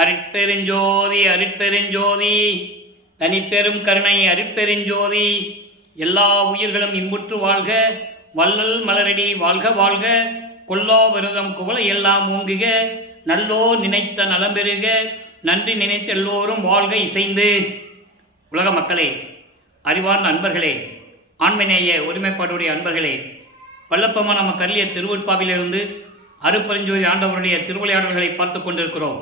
அருட்பெருஞ்சோதி அருட்பெருஞ்சோதி தனிப்பெரும் கருணை அருட்பெருஞ்சோதி. எல்லா உயிர்களும் இன்புற்று வாழ்க, வள்ளல் மலரடி வாழ்க வாழ்க, கொல்லோ விரதம் குவளை எல்லாம் ஓங்குக, நல்லோ நினைத்த நலம் பெறுக, நன்றி நினைத்த எல்லோரும் வாழ்க இசைந்து. உலக மக்களே, அறிவார்ந்த அன்பர்களே, ஆண்மநேய ஒருமைப்பாடுடைய அன்பர்களே, வல்லப்பமா நம்ம கல்லிய திருவட்பாவிலிருந்து அருட்பெருஞ்சோதி ஆண்டவருடைய திருவிளையாடல்களை பார்த்து கொண்டிருக்கிறோம்.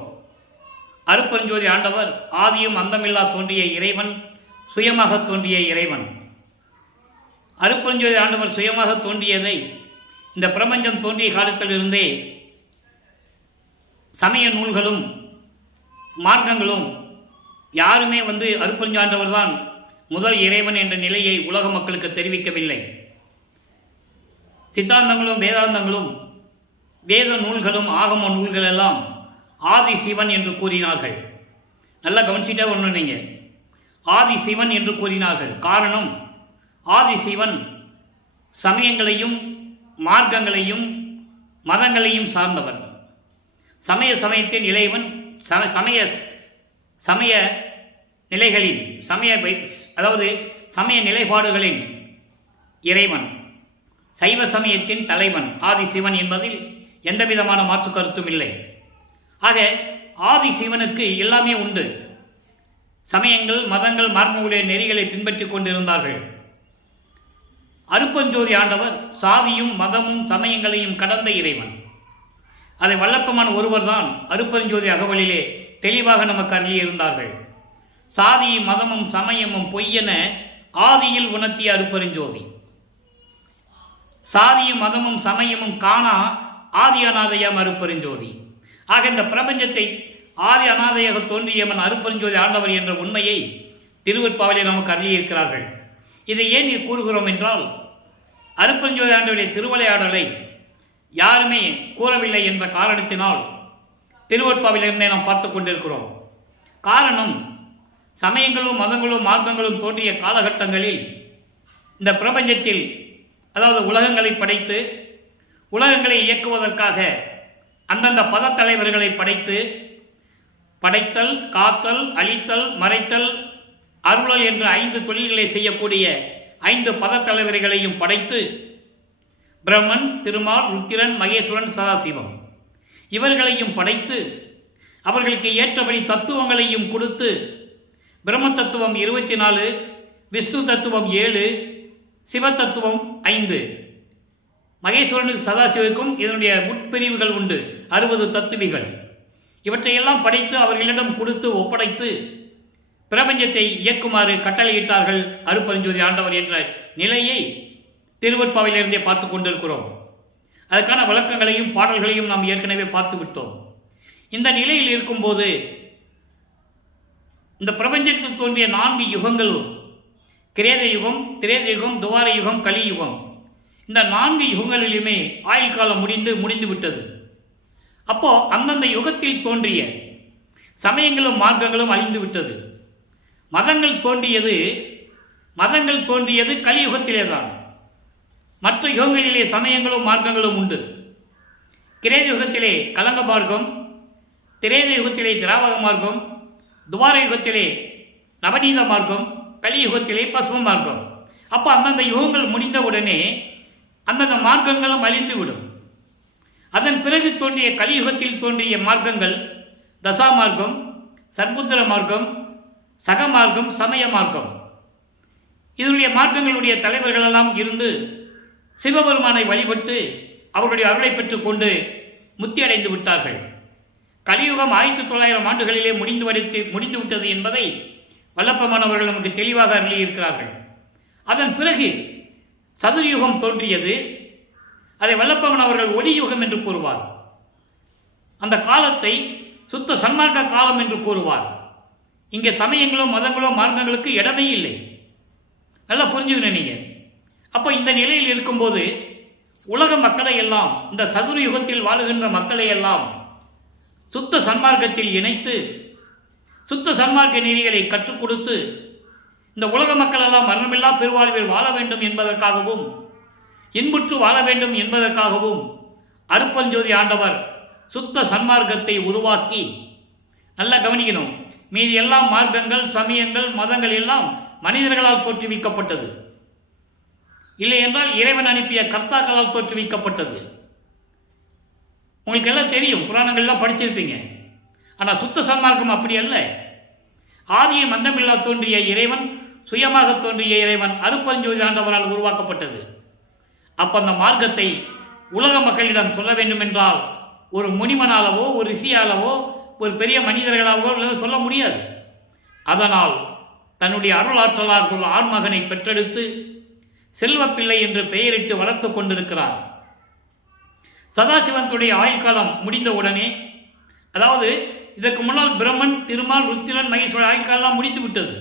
அருட்பெருஞ்சோதி ஆண்டவர் ஆதியும் அந்தமில்லா தோன்றிய இறைவன், சுயமாக தோன்றிய இறைவன். அருட்பெருஞ்சோதி ஆண்டவர் சுயமாக தோன்றியதை இந்த பிரபஞ்சம் தோன்றிய காலத்திலிருந்தே சமய நூல்களும் மார்க்கங்களும் யாருமே அருட்பெருஞ்சோதி ஆண்டவர் தான் முதல் இறைவன் என்ற நிலையை உலக மக்களுக்கு தெரிவிக்கவில்லை. சித்தாந்தங்களும் வேதாந்தங்களும் வேத நூல்களும் ஆகம நூல்கள் எல்லாம் ஆதி சிவன் என்று கூறினார்கள். நல்லா கவனிச்சுட்டே ஒன்று, நீங்கள் ஆதி சிவன் என்று கூறினார்கள். காரணம், ஆதி சிவன் சமயங்களையும் மார்க்கங்களையும் மதங்களையும் சார்ந்தவர். சமயத்தின் இறைவன் சமய நிலைகளின் சமய நிலைப்பாடுகளின் இறைவன், சைவ சமயத்தின் தலைவன் ஆதி சிவன் என்பதில் எந்தவிதமான மாற்று கருத்தும் இல்லை. ஆக ஆதி சிவனுக்கு எல்லாமே உண்டு. சமயங்கள் மதங்கள் மார்க்கங்களுடைய நெறிகளை பின்பற்றி கொண்டிருந்தார்கள். அருட்பெருஞ்சோதி ஆண்டவர் சாதியும் மதமும் சமயங்களையும் கடந்த இறைவன். அதை வல்லப்பமான ஒருவர் தான் அருட்பெருஞ்சோதி அகவலிலே தெளிவாக நமக்கு அருளியிருந்தார்கள். சாதியும் மதமும் சமயமும் பொய்யென ஆதியில் உணர்த்திய அருட்பெருஞ்சோதி. சாதியும் மதமும் சமயமும் காணா ஆதி அநாதையாம் அருட்பெருஞ்சோதி. ஆக இந்த பிரபஞ்சத்தை ஆதி அநாதையாக தோன்றியவன் அருட்பெருஞ்சோதி ஆண்டவர் என்ற உண்மையை திருவட்பாவிலே நமக்கு அருளியிருக்கிறார்கள். இதை ஏன் கூறுகிறோம் என்றால், அருட்பெருஞ்சோதி ஆண்டவருடைய திருவிளையாடலை யாருமே கூறவில்லை என்ற காரணத்தினால் திருவட்பாவிலிருந்தே நாம் பார்த்து கொண்டிருக்கிறோம். காரணம், சமயங்களும் மதங்களும் மார்க்கங்களும் தோன்றிய காலகட்டங்களில் இந்த பிரபஞ்சத்தில், அதாவது உலகங்களை படைத்து உலகங்களை இயக்குவதற்காக அந்தந்த பதத்தலைவர்களை படைத்து, படைத்தல், காத்தல், அழித்தல், மறைத்தல், அருளல் என்ற 5 தொழில்களை செய்யக்கூடிய 5 பதத்தலைவர்களையும் படைத்து, பிரம்மன், திருமால், ருத்திரன், மகேஸ்வரன், சதாசிவம் இவர்களையும் படைத்து, அவர்களுக்கு ஏற்றபடி தத்துவங்களையும் கொடுத்து, பிரம்ம தத்துவம் 24, விஷ்ணு தத்துவம் 7, சிவ தத்துவம் 5, மகேஸ்வரனுக்கு சதாசிவனுக்கும் இதனுடைய உட்பிரிவுகள் உண்டு, 60 தத்துவிகள். இவற்றையெல்லாம் படைத்து அவர்களிடம் கொடுத்து ஒப்படைத்து பிரபஞ்சத்தை இயக்குமாறு கட்டளையிட்டார்கள் அருட்பெருஞ்சோதி ஆண்டவர் என்ற நிலையை திருவட்பாவிலிருந்தே பார்த்து கொண்டிருக்கிறோம். அதற்கான விளக்கங்களையும் பாடல்களையும் நாம் ஏற்கனவே பார்த்து விட்டோம். இந்த நிலையில் இருக்கும்போது இந்த பிரபஞ்சத்தில் தோன்றிய 4 யுகங்களும், கிரேத யுகம், திரேத யுகம், துவார யுகம், கலியுகம், இந்த 4 யுகங்களிலுமே ஆயுள் காலம் முடிந்து விட்டது. அப்போ அந்தந்த யுகத்தில் தோன்றிய சமயங்களும் மார்க்கங்களும் அழிந்து விட்டது. மதங்கள் தோன்றியது கலியுகத்திலே தான். மற்ற யுகங்களிலே சமயங்களும் மார்க்கங்களும் உண்டு. கிரேத யுகத்திலே கலங்க மார்க்கம், திரேத யுகத்திலே திராவக மார்க்கம், துவார யுகத்திலே நவநீத மார்க்கம், கலியுகத்திலே பசும மார்க்கம். அப்போ அந்தந்த யுகங்கள் முடிந்தவுடனே அந்தந்த மார்க்கங்களும் அழிந்துவிடும். அதன் பிறகு தோன்றிய கலியுகத்தில் தோன்றிய மார்க்கங்கள் தசா மார்க்கம், சர்புத்திர மார்க்கம், சக மார்க்கம், சமய மார்க்கம். இதனுடைய மார்க்கங்களுடைய தலைவர்களெல்லாம் இருந்து சிவபெருமானை வழிபட்டு அவருடைய அருளை பெற்றுக் கொண்டு முத்தி அடைந்து விட்டார்கள். கலியுகம் 1900 ஆண்டுகளிலே முடிந்துவிட்டது என்பதை வல்லப்பமானவர்கள் நமக்கு தெளிவாக அருளியிருக்கிறார்கள். அதன் பிறகு சதுர்யுகம் தோன்றியது. அதை வல்லப்பமன் அவர்கள் ஒளி யுகம் என்று கூறுவார். அந்த காலத்தை சுத்த சன்மார்க்க காலம் என்று கூறுவார். இங்கே சமயங்களோ மதங்களோ மார்க்கங்களுக்கு இடமே இல்லை. நல்லா புரிஞ்சுக்கணும் நீங்கள். அப்போ இந்த நிலையில் இருக்கும்போது உலக மக்களை எல்லாம், இந்த சதுர்யுகத்தில் வாழுகின்ற மக்களை எல்லாம் சுத்த சன்மார்க்கத்தில் இணைத்து சுத்த சன்மார்க்க நெறிகளை கற்றுக் கொடுத்து இந்த உலக மக்கள் எல்லாம் மரணமில்லா பெருவாழ்வில் வாழ வேண்டும் என்பதற்காகவும் இன்புற்று வாழ வேண்டும் என்பதற்காகவும் அருட்பெருஞ்சோதி ஆண்டவர் சுத்த சன்மார்க்கத்தை உருவாக்கி நல்லா கவனிக்கணும். மீதி எல்லாம் மார்க்கங்கள், சமயங்கள், மதங்கள் எல்லாம் மனிதர்களால் தோற்றுவிக்கப்பட்டது. இல்லை என்றால் இறைவன் அனுப்பிய கர்த்தாக்களால் தோற்றுவிக்கப்பட்டது. உங்களுக்கு எல்லாம் தெரியும், புராணங்கள்லாம் படிச்சிருப்பீங்க. ஆனால் சுத்த சன்மார்க்கம் அப்படி அல்ல. ஆதியும் அந்தமில்லா தோன்றிய இறைவன், சுயமாக தோன்றிய இறைவன் அருட்பெருஞ்சோதி ஆண்டவரால் உருவாக்கப்பட்டது. அப்போ அந்த மார்க்கத்தை உலக மக்களிடம் சொல்ல வேண்டும் என்றால் ஒரு முனிமனாலவோ, ஒரு ரிஷியாலவோ, ஒரு பெரிய மனிதர்களாகவோ சொல்ல முடியாது. அதனால் தன்னுடைய அருளாற்றலால் ஒரு ஆண்மகனை பெற்றெடுத்து செல்வப்பிள்ளை என்று பெயரிட்டு வளர்த்து கொண்டிருக்கிறார். சதாசிவத்துடைய ஆயுள்காலம் முடிந்தவுடனே, அதாவது இதற்கு முன்னால் பிரம்மன், திருமால், ருத்திரன், மகேஸ்வரர் ஆயுள்காலம் முடிந்து விட்டது.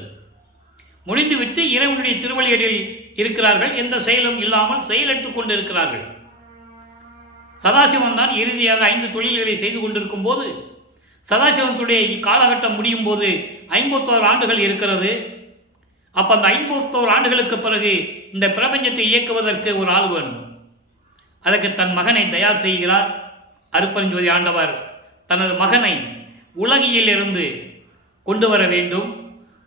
முடிந்துவிட்டு இறைவனுடைய திருவழியடில் இருக்கிறார்கள். எந்த செயலும் இல்லாமல் செயலற்று கொண்டு இருக்கிறார்கள். சதாசிவன் தான் இறுதியாக 5 தொழில்களை செய்து கொண்டிருக்கும் போது, சதாசிவத்துடைய இக்காலகட்டம் முடியும் போது 51 ஆண்டுகள் இருக்கிறது. அப்போ அந்த 51 ஆண்டுகளுக்கு பிறகு இந்த பிரபஞ்சத்தை இயக்குவதற்கு ஒரு ஆள் வேணும். அதற்கு தன் மகனை தயார் செய்கிறார் அருட்பெருஞ்சோதி ஆண்டவர். தனது மகனை உலகிலிருந்து கொண்டு வர வேண்டும்.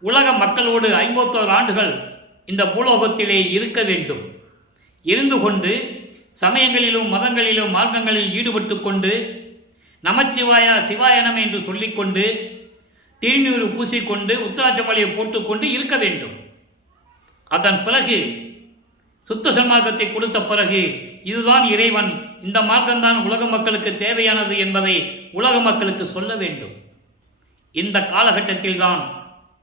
உலக மக்களோடு 51 ஆண்டுகள் இந்த பூலோகத்திலே இருக்க வேண்டும். இருந்து கொண்டு சமயங்களிலும் மதங்களிலும் மார்க்கங்களில் ஈடுபட்டு கொண்டு நமச்சிவாயா சிவாயனம் என்று சொல்லிக்கொண்டு திருநீறு பூசிக்கொண்டு உத்தராட்சமலையை போட்டுக்கொண்டு இருக்க வேண்டும். அதன் பிறகு சுத்த சன்மார்க்கத்தை கொடுத்த பிறகு இதுதான் இறைவன், இந்த மார்க்கம்தான் உலக மக்களுக்கு தேவையானது என்பதை உலக மக்களுக்கு சொல்ல வேண்டும். இந்த காலகட்டத்தில் தான்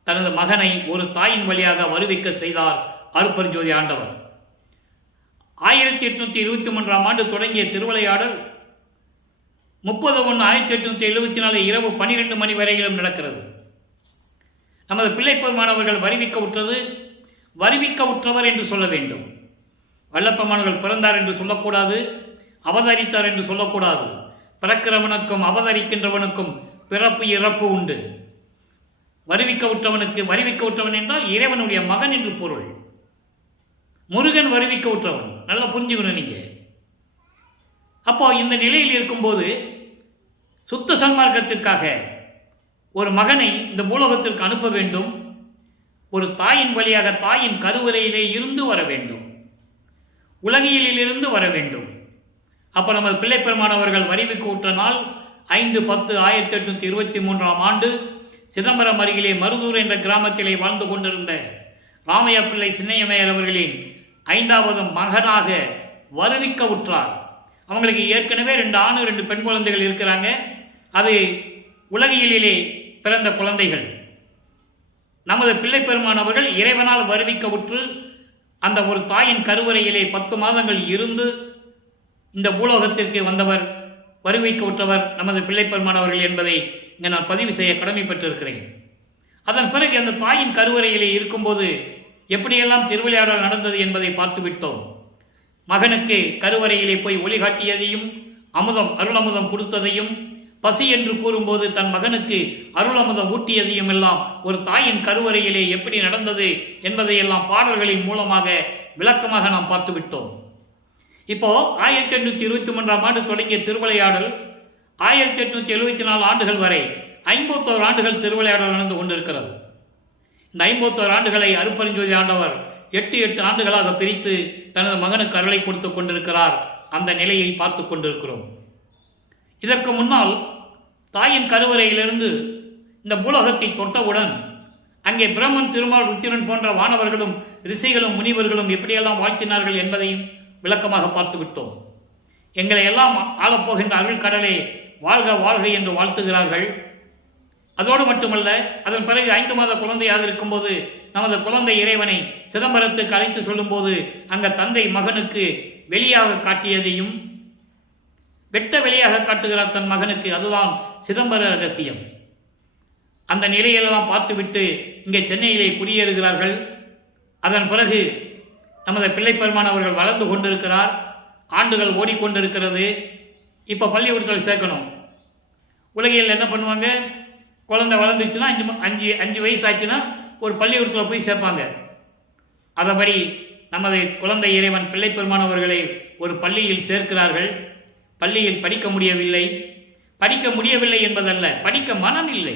தனது மகனை ஒரு தாயின் வழியாக வருவிக்க செய்தார் அருட்பெருஞ்சோதி ஆண்டவர். 1823ஆம் ஆண்டு தொடங்கிய திருவிளையாடல் 30/1/1874 இரவு 12 மணி வரையிலும் நடக்கிறது. நமது பிள்ளைப்பெருமானவர்கள் வருவிக்க உற்றவர் என்று சொல்ல வேண்டும். வல்லப்பெருமானவர்கள் பிறந்தார் என்று சொல்லக்கூடாது, அவதரித்தார் என்று சொல்லக்கூடாது. பிறக்கிறவனுக்கும் அவதரிக்கின்றவனுக்கும் பிறப்பு இறப்பு உண்டு. வருவிக்க உற்றவன் என்றால் இறைவனுடைய மகன் என்று பொருள். முருகன் வருவிக்க உற்றவன், நல்லா புரிஞ்சுக்கணும் நீங்க. அப்போ இந்த நிலையில் இருக்கும்போது சுத்த சன்மார்க்கத்திற்காக ஒரு மகனை இந்த பூலோகத்திற்கு அனுப்ப வேண்டும். ஒரு தாயின் வழியாக தாயின் கருவறையிலே இருந்து வர வேண்டும், உலகியலிலிருந்து வர வேண்டும். அப்போ நமது பிள்ளைப்பெருமானவர்கள் வருவிக்க உற்ற நாள் 5/10/1823ஆம் ஆண்டு சிதம்பரம் அருகிலே மருதூர் என்ற கிராமத்திலே வாழ்ந்து கொண்டிருந்த ராமையா பிள்ளை சின்னையமையர் அவர்களின் 5வது மகனாக வருவிக்க உற்றார். அவங்களுக்கு ஏற்கனவே 2 ஆண் 2 பெண் குழந்தைகள் இருக்கிறாங்க. அது உலகியலிலே பிறந்த குழந்தைகள். நமது பிள்ளைப்பெருமானவர்கள் இறைவனால் வருவிக்க உற்று அந்த ஒரு தாயின் கருவறையிலே 10 மாதங்கள் இருந்து இந்த பூலோகத்திற்கு வந்தவர், வருவிக்க உற்றவர் நமது பிள்ளைப்பெருமானவர்கள் என்பதை இங்கே நான் பதிவு செய்ய கடமைப்பட்டிருக்கிறேன். அதன் பிறகு அந்த தாயின் கருவறையிலே இருக்கும்போது எப்படியெல்லாம் திருவிளையாடல் நடந்தது என்பதை பார்த்துவிட்டோம். மகனுக்கு கருவறையிலே போய் ஒளி காட்டியதையும், அருளமுதம் கொடுத்ததையும், பசி என்று கூறும்போது தன் மகனுக்கு அருளமுதம் ஊட்டியதையும் எல்லாம் ஒரு தாயின் கருவறையிலே எப்படி நடந்தது என்பதையெல்லாம் பாடல்களின் மூலமாக விளக்கமாக நாம் பார்த்துவிட்டோம். இப்போ 1823ஆம் ஆண்டு தொடங்கிய திருவிளையாடல் 1874 ஆண்டுகள் வரை 51 ஆண்டுகள் திருவிளையாடல் நடந்து கொண்டிருக்கிறது. இந்த 51 ஆண்டுகளை அருட்பெருஞ்சோதி ஆண்டவர் 8 ஆண்டுகளாக பிரித்து தனது மகனுக்கு அருளை கொடுத்து கொண்டிருக்கிறார். அந்த நிலையை பார்த்து கொண்டிருக்கிறோம். இதற்கு முன்னால் தாயின் கருவறையிலிருந்து இந்த பூலோகத்தை தொட்டவுடன் அங்கே பிரம்மன், திருமால், ருத்திரன் போன்ற வானவர்களும் ரிஷிகளும் முனிவர்களும் எப்படியெல்லாம் வாழ்த்தினார்கள் என்பதையும் விளக்கமாக பார்த்து விட்டோம். எங்களை எல்லாம் ஆளப்போகின்ற அருள் கடலே வாழ்க வாழ்க என்று வாழ்த்துகிறார்கள். அதோடு மட்டுமல்ல, அதன் பிறகு 5 மாத குழந்தையாக இருக்கும்போது நமது குழந்தை இறைவனை சிதம்பரத்துக்கு அழைத்து சொல்லும்போது அங்கே தந்தை மகனுக்கு வெளியாக காட்டியதையும் வெட்ட வெளியாக காட்டுகிறார் தன் மகனுக்கு. அதுதான் சிதம்பர ரகசியம். அந்த நிலையெல்லாம் பார்த்துவிட்டு இங்கே சென்னையிலே குடியேறுகிறார்கள். அதன் பிறகு நமது பிள்ளைப்பெருமானவர்கள் வளர்ந்து கொண்டிருக்கிறார். ஆண்டுகள் ஓடிக்கொண்டிருக்கிறது. இப்போ பள்ளிக்கூடத்தில் சேர்க்கணும். உலகில் என்ன பண்ணுவாங்க, குழந்தை வளர்ந்துச்சுன்னா 5 வயசு ஆச்சுன்னா ஒரு பள்ளிக்கூடத்தில் போய் சேர்ப்பாங்க. அதபடி நமது குழந்தை இறைவன் பிள்ளைப்பெருமானவர்களை ஒரு பள்ளியில் சேர்க்கிறார்கள். பள்ளியில் படிக்க முடியவில்லை. படிக்க முடியவில்லை என்பதல்ல, படிக்க மனம் இல்லை,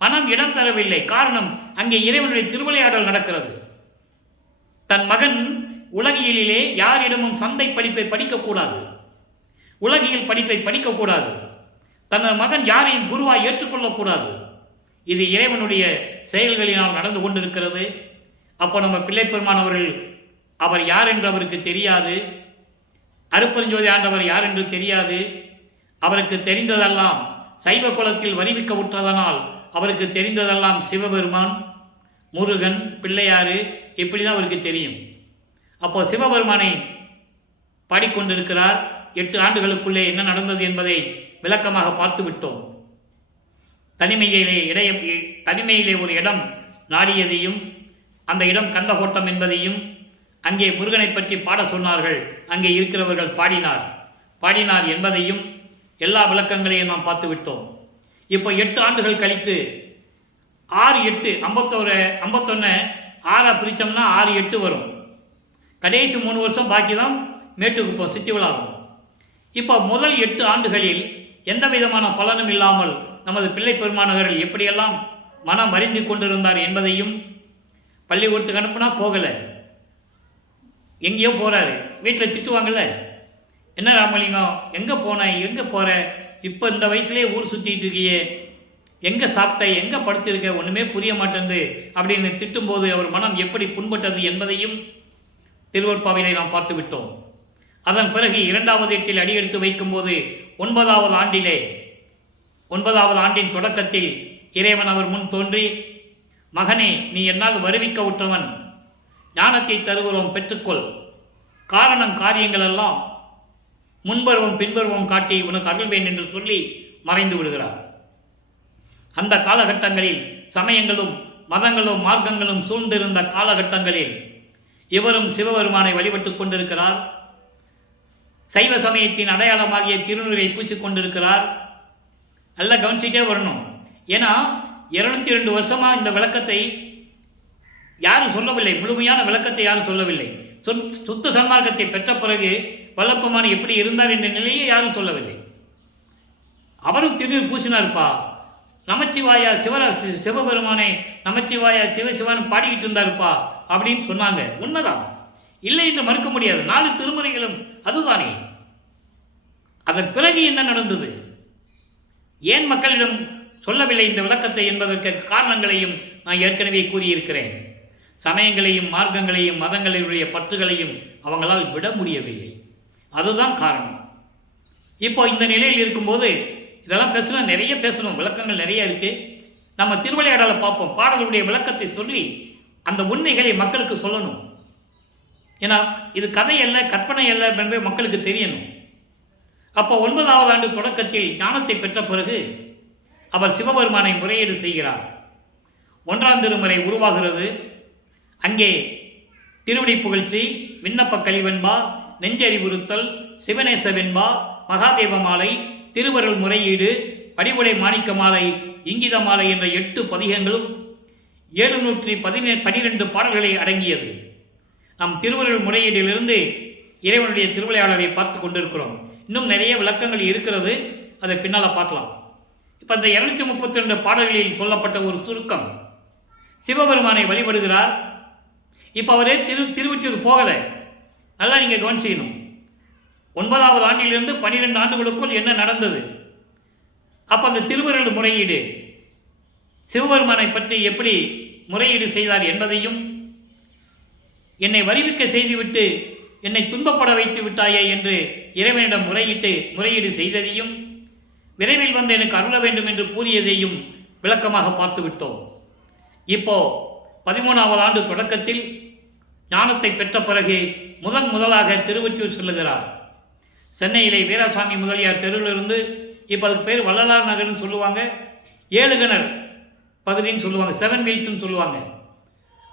மனம் இடம் தரவில்லை. காரணம், அங்கே இறைவனுடைய திருவிளையாடல் நடக்கிறது. தன் மகன் உலகியலிலே யாரிடமும் சந்தை படிப்பை படிக்கக்கூடாது, உலகியல் படிப்பை படிக்கக்கூடாது, தனது மகன் யாரையும் குருவாய் ஏற்றுக்கொள்ளக்கூடாது. இது இறைவனுடைய செயல்களினால் நடந்து கொண்டிருக்கிறது. அப்போ நம்ம பிள்ளைப்பெருமான் அவர்கள், அவர் யார் என்று அவருக்கு தெரியாது, அருப்பெருஞ்சோதி ஆண்டவர் யார் என்று தெரியாது. அவருக்கு தெரிந்ததெல்லாம் சைவ குலத்தில் வருவிக்க விட்டதனால் அவருக்கு தெரிந்ததெல்லாம் சிவபெருமான், முருகன், பிள்ளையாறு, இப்படி தான் அவருக்கு தெரியும். அப்போ சிவபெருமானை பாடிக்கொண்டிருக்கிறார். 8 ஆண்டுகளுக்குள்ளே என்ன நடந்தது என்பதை விளக்கமாக பார்த்து விட்டோம். தனிமையிலே ஒரு இடம் நாடியதையும், அந்த இடம் கந்தகோட்டம் என்பதையும், அங்கே முருகனை பற்றி பாட சொன்னார்கள், அங்கே இருக்கிறவர்கள் பாடினார் என்பதையும் எல்லா விளக்கங்களையும் நாம் பார்த்து விட்டோம். இப்போ 8 ஆண்டுகள் கழித்து 6, 8, 51 6 பிரித்தோம்னா 6, 8 வரும். கடைசி 3 வருஷம் பாக்கி தான் மேட்டுக்குப்பம் சித்தி விழாவும். இப்போ முதல் 8 ஆண்டுகளில் எந்த விதமான பலனும் இல்லாமல் நமது பிள்ளை பெருமானவர்கள் எப்படியெல்லாம் மனம் அறிந்து கொண்டிருந்தார் என்பதையும், பள்ளிக்கூடத்துக்கு அனுப்புனா போகலை, எங்கேயோ போகிறாரு, வீட்டில் திட்டுவாங்கள்ல, என்ன ராமலிங்கம் எங்கே போகிற, இப்போ இந்த வயசுலேயே ஊர் சுற்றிட்டு இருக்கியே, எங்கே சாப்பிட்ட, எங்கே படுத்திருக்க, ஒன்றுமே புரிய மாட்டேங்குது அப்படின்னு திட்டும்போது அவர் மனம் எப்படி புண்பட்டது என்பதையும் திருவருட்பாவிலே நாம் பார்த்து விட்டோம். அதன் பிறகு 2வது எட்டில் அடியெடுத்து வைக்கும்போது 9வது ஆண்டின் தொடக்கத்தில் இறைவன் அவர் முன் தோன்றி, மகனே, நீ என்னால் வருவிக்க உற்றவன், ஞானத்தை தருகிறோம், பெற்றுக்கொள். காரணம் காரியங்கள் எல்லாம் முன்பருவம் பின்பருவம் காட்டி உனக்கு அருள்வேன் என்று சொல்லி மறைந்து விடுகிறார். அந்த காலகட்டங்களில் சமயங்களும் மதங்களும் மார்க்கங்களும் சூழ்ந்திருந்த காலகட்டங்களில் இவரும் சிவபெருமானை வழிபட்டுக் கொண்டிருக்கிறார். சைவ சமயத்தின் அடையாளமாகிய திருநீரை பூசிக்கொண்டிருக்கிறார். நல்லா கவனிச்சுட்டே வரணும். ஏன்னா 202 வருஷமாக இந்த விளக்கத்தை யாரும் சொல்லவில்லை, முழுமையான விளக்கத்தை யாரும் சொல்லவில்லை. சுத்த சன்மார்க்கத்தை பெற்ற பிறகு வல்லப்பமான எப்படி இருந்தார் என்ற நிலையை யாரும் சொல்லவில்லை. அவரும் திருநீர் பூசினார்ப்பா, நமச்சிவாயா சிவபெருமானை நமச்சிவாயா சிவசிவான்னு பாடிக்கிட்டு இருந்தாருப்பா அப்படின்னு சொன்னாங்க. உண்மைதான், இல்லை என்று மறுக்க முடியாது. 4 திருமுறைகளும் அதுதானே. அதன் பிறகு என்ன நடந்தது, ஏன் மக்களிடம் சொல்லவில்லை இந்த விளக்கத்தை என்பதற்கு காரணங்களையும் நான் ஏற்கனவே கூறியிருக்கிறேன். சமயங்களையும் மார்க்கங்களையும் மதங்களுடைய பற்றுகளையும் அவங்களால் விட முடியவில்லை, அதுதான் காரணம். இப்போ இந்த நிலையில் இருக்கும்போது இதெல்லாம் பேசணும், நிறைய பேசணும், விளக்கங்கள் நிறைய இருக்கு. நம்ம திருவிளையாடலை பார்ப்போம். பாடலுடைய விளக்கத்தை சொல்லி அந்த உண்மைகளை மக்களுக்கு சொல்லணும். ஏன்னா இது கதை அல்ல, கற்பனை அல்ல என்பது மக்களுக்கு தெரியணும். அப்போ 9வது ஆண்டு தொடக்கத்தில் ஞானத்தை பெற்ற பிறகு அவர் சிவபெருமானை முறையீடு செய்கிறார். 1ஆம் திருமுறை உருவாகிறது. அங்கே திருவடி புகழ்ச்சி, விண்ணப்ப கலிவெண்பா, நெஞ்சறிவுறுத்தல், சிவநேச வெண்பா, மகாதேவ மாலை, திருவருள் முறையீடு, படிவுடை மாணிக்க மாலை, இங்கித மாலை என்ற 8 பதிகங்களும் 712 பாடல்களை அடங்கியது. நம் திருவருள் முறையீடிலிருந்து இறைவனுடைய திருவிளையாடலை பார்த்து கொண்டிருக்கிறோம். இன்னும் நிறைய விளக்கங்கள் இருக்கிறது, அதை பின்னால் பார்க்கலாம். இப்போ இந்த 232 பாடல்களில் சொல்லப்பட்ட ஒரு சுருக்கம், சிவபெருமானை வழிபடுகிறார். இப்போ அவரே திருவொற்றியூர் போகலை, நல்லா நீங்கள் கவனிச்சிக்கணும். 9வது ஆண்டிலிருந்து 12 ஆண்டுகளுக்குள் என்ன நடந்தது, அப்போ அந்த திருவருள் முறையீடு, சிவபெருமானை பற்றி எப்படி முறையீடு செய்தார் என்பதையும், என்னை வருவிக்க செய்துவிட்டு என்னை துன்பப்பட வைத்து விட்டாயே என்று இறைவனிடம் முறையீடு செய்ததையும், விரைவில் வந்து எனக்கு அருள வேண்டும் என்று கூறியதையும் விளக்கமாக பார்த்து விட்டோம். இப்போ 13வது ஆண்டு தொடக்கத்தில் ஞானத்தை பெற்ற பிறகு முதலாக திருவொற்றியூர் செல்லுகிறார். சென்னையிலே வீராசாமி முதலியார் தெருவிலிருந்து, இப்போ அதுக்கு பேர் வள்ளலார் நகர்னு சொல்லுவாங்க, 7 கிணறு பகுதின்னு சொல்லுவாங்க, 7 வீல்ஸ்ன்னு சொல்லுவாங்க.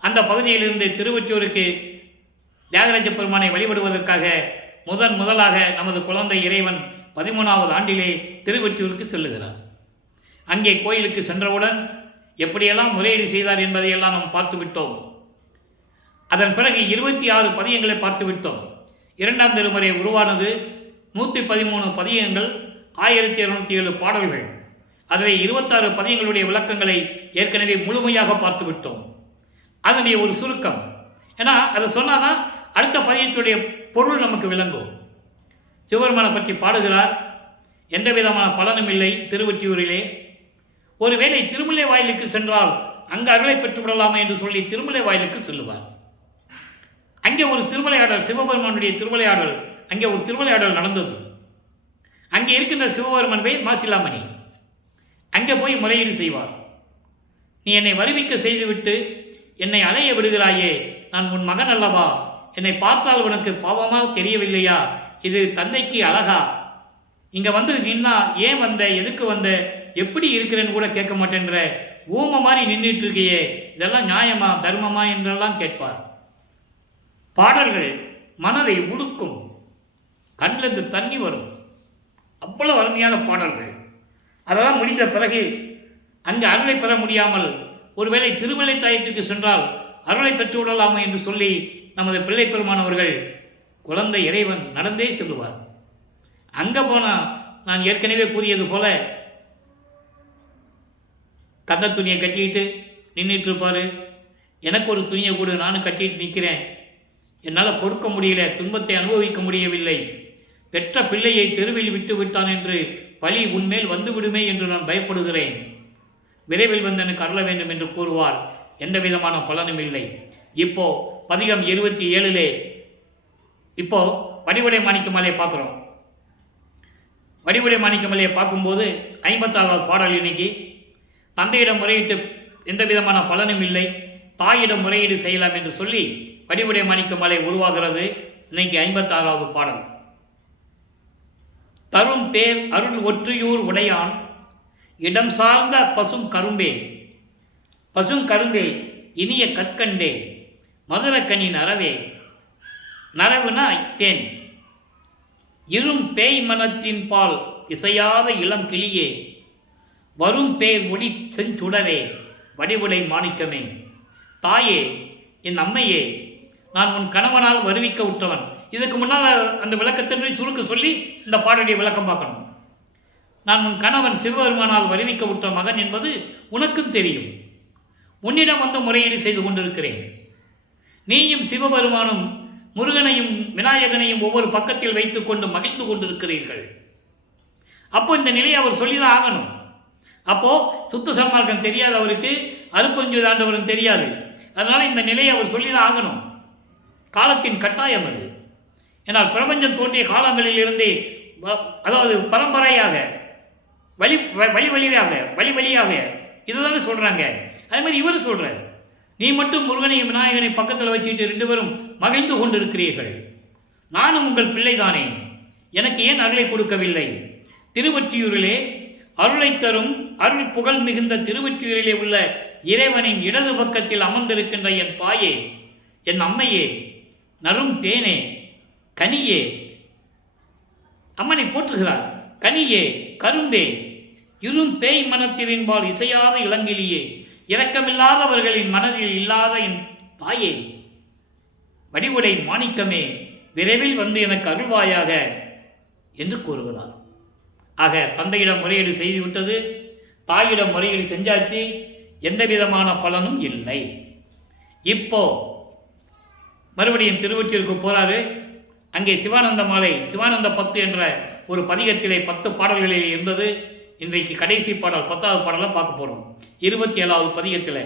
அந்த பகுதியிலிருந்து திருவொற்றியூருக்கு தியாகராஜ பெருமானை வழிபடுவதற்காக முதலாக நமது குழந்தை இறைவன் 13வது ஆண்டிலே திருவொற்றியூருக்கு செல்லுகிறார். அங்கே கோயிலுக்கு சென்றவுடன் எப்படியெல்லாம் முறையீடு செய்தார் என்பதையெல்லாம் நாம் பார்த்து விட்டோம். அதன் பிறகு 26 பதியங்களை பார்த்து விட்டோம். 2ஆம் திருமுறை உருவானது. 113 பதியங்கள் 1207 பாடல்கள். அதில் 26 பதியங்களுடைய விளக்கங்களை ஏற்கனவே முழுமையாக பார்த்து விட்டோம். அதனுடைய ஒரு சுருக்கம், ஏன்னா அதை சொன்னாதான் அடுத்த பதியத்துடைய பொருள் நமக்கு விளங்கும். சிவபெருமானை பற்றி பாடுகிறார். எந்த விதமான பலனும் இல்லை திருவொற்றியூரிலே. ஒருவேளை திருமலை வாயிலுக்கு சென்றால் அங்கு அருளை பெற்று விடலாமா என்று சொல்லி திருமலை வாயிலுக்கு செல்லுவார். அங்கே ஒரு திருவிளையாடல், சிவபெருமானுடைய திருவிளையாடல், அங்கே ஒரு திருவிளையாடல் நடந்தது. அங்கே இருக்கின்ற சிவபெருமான் போய் மாசிலாமணி அங்கே போய் முறையீடு செய்வார். நீ என்னை வருவிக்க செய்துவிட்டு என்னை அலைய விடுகிறாயே, நான் உன் மகன் அல்லவா, என்னை பார்த்தால் உனக்கு பாவமாக தெரியவில்லையா, இது தந்தைக்கு அழகா, இங்கே வந்து நின்னா ஏன் வந்த, எதுக்கு வந்த, எப்படி இருக்கிறேன்னு கூட கேட்க மாட்டேன்ற, ஊமை மாதிரி நின்றுட்டு இருக்கையே, இதெல்லாம் நியாயமா தர்மமா என்றெல்லாம் கேட்பார். பாடல்கள் மனதை உடுக்கும், கண்ணிலிருந்து தண்ணி வரும், அவ்வளவு அருமையான பாடல்கள். அதெல்லாம் முடிந்த பிறகு அங்கு அருளை பெற முடியாமல் ஒருவேளை திருமலை தாயத்துக்கு சென்றால் அருளை பெற்று விடலாமா என்று சொல்லி நமது பிள்ளை பெருமானவர்கள் குழந்தை இறைவன் நடந்தே செல்லுவார். அங்கே போனால் நான் ஏற்கனவே கூறியது போல கந்த துணியை கட்டிக்கிட்டு நின்றுட்டு இருப்பார். எனக்கு ஒரு துணியை கூட நானும் கட்டிட்டு நிற்கிறேன், என்னால் கொடுக்க முடியல, துன்பத்தை அனுபவிக்க முடியவில்லை, பெற்ற பிள்ளையை தெருவில் விட்டு விட்டான் என்று பழி உன்மேல் வந்து விடுமே என்று நான் பயப்படுகிறேன், விரைவில் வந்து எனக்கு அருள வேண்டும் என்று கூறுவார். எந்த விதமான பலனும் இல்லை. இப்போ பதிகம் 27 இப்போ வடிவுடை மாணிக்கமலையை பார்க்குறோம். வடிவுடை மாணிக்கமலையை பார்க்கும்போது 56வது பாடல் இன்னைக்கு. தந்தையிடம் முறையிட்டு எந்த விதமான பலனும் இல்லை, தாயிடம் முறையீடு செய்யலாம் என்று சொல்லி வடிவுடை மாணிக்கமலை உருவாகிறது. இன்னைக்கு 56வது பாடல். தரும் பேர் அருள் ஒற்றியூர் உடையான் இடம் சார்ந்த பசும் கரும்பே, பசும் கரும்பே இனிய கற்கண்டே, மதுரக்கனி நரவே, நரவுனா தேன், இரும் பேய் மனத்தின் பால் இசையாத இளம் கிளியே, வரும் பேர் முடி செஞ்சுடரே, வடிவுடை மாணிக்கமே, தாயே என் அம்மையே, நான் உன் கணவனால் வருவிக்க உற்றவன். இதுக்கு முன்னால் அந்த விளக்கத்தின்படி சுருக்க சொல்லி இந்த பாடலுடைய விளக்கம் பார்க்கணும். நான் உன் கணவன் சிவபெருமானால் வருவிக்க உற்ற மகன் என்பது உனக்கும் தெரியும். உன்னிடம் வந்து முறையீடு செய்து கொண்டிருக்கிறேன். நீயும் சிவபெருமானும் முருகனையும் விநாயகனையும் ஒவ்வொரு பக்கத்தில் வைத்துக் கொண்டு மகிழ்ந்து கொண்டிருக்கிறீர்கள். அப்போ இந்த நிலையை அவர் சொல்லிதான் ஆகணும். அப்போ சுத்த சன்மார்க்கம் தெரியாது அவருக்கு, அருப்பஞ்சு தாண்டவரும் தெரியாது. அதனால இந்த நிலையை அவர் சொல்லிதான் ஆகணும். காலத்தின் கட்டாயம் அது. ஏன்னால் பிரபஞ்சம் தோன்றிய காலங்களில் இருந்தே, அதாவது பரம்பரையாக வழி வழியாக இதுதானே சொல்றாங்க. அதே மாதிரி இவர் சொல்றார், நீ மட்டும் முருகனையும் விநாயகனை பக்கத்தில் வச்சுக்கிட்டு 2 பேரும் மகிழ்ந்து கொண்டிருக்கிறீர்கள். நானும் உங்கள் பிள்ளைதானே, எனக்கு ஏன் அருளை கொடுக்கவில்லை? திருவொற்றியூரிலே அருளை தரும் அருள் புகழ் மிகுந்த திருவொற்றியூரிலே உள்ள இறைவனின் இடது பக்கத்தில் அமர்ந்திருக்கின்ற என் தாயே, என் அம்மையே, நரும் தேனே, கனியே, அம்மனை போற்றுகிறார். கனியே, கரும்பே, இரும் பேய் மனத்திரின்பால் இசையாத இளங்கிலியே, இரக்கமில்லாதவர்களின் மனதில் இல்லாத என் தாயே, வடிவுடை மாணிக்கமே, விரைவில் வந்து எனக்கு அருள்வாயாக என்று கூறுகிறார். ஆக தந்தையிடம் முறையீடு செய்துவிட்டது, தாயிடம் முறையீடு செஞ்சாச்சு, எந்த விதமான பலனும் இல்லை. இப்போ மறுபடியும் திருவொற்றியூருக்கு போறாரு. அங்கே சிவானந்த மாலை, சிவானந்த 10 என்ற ஒரு பதிகத்திலே 10 பாடல்களில் இருந்தது. இன்றைக்கு கடைசி பாடல் 10வது பாடலை பார்க்க போகிறோம். 27வது பதிகத்தில்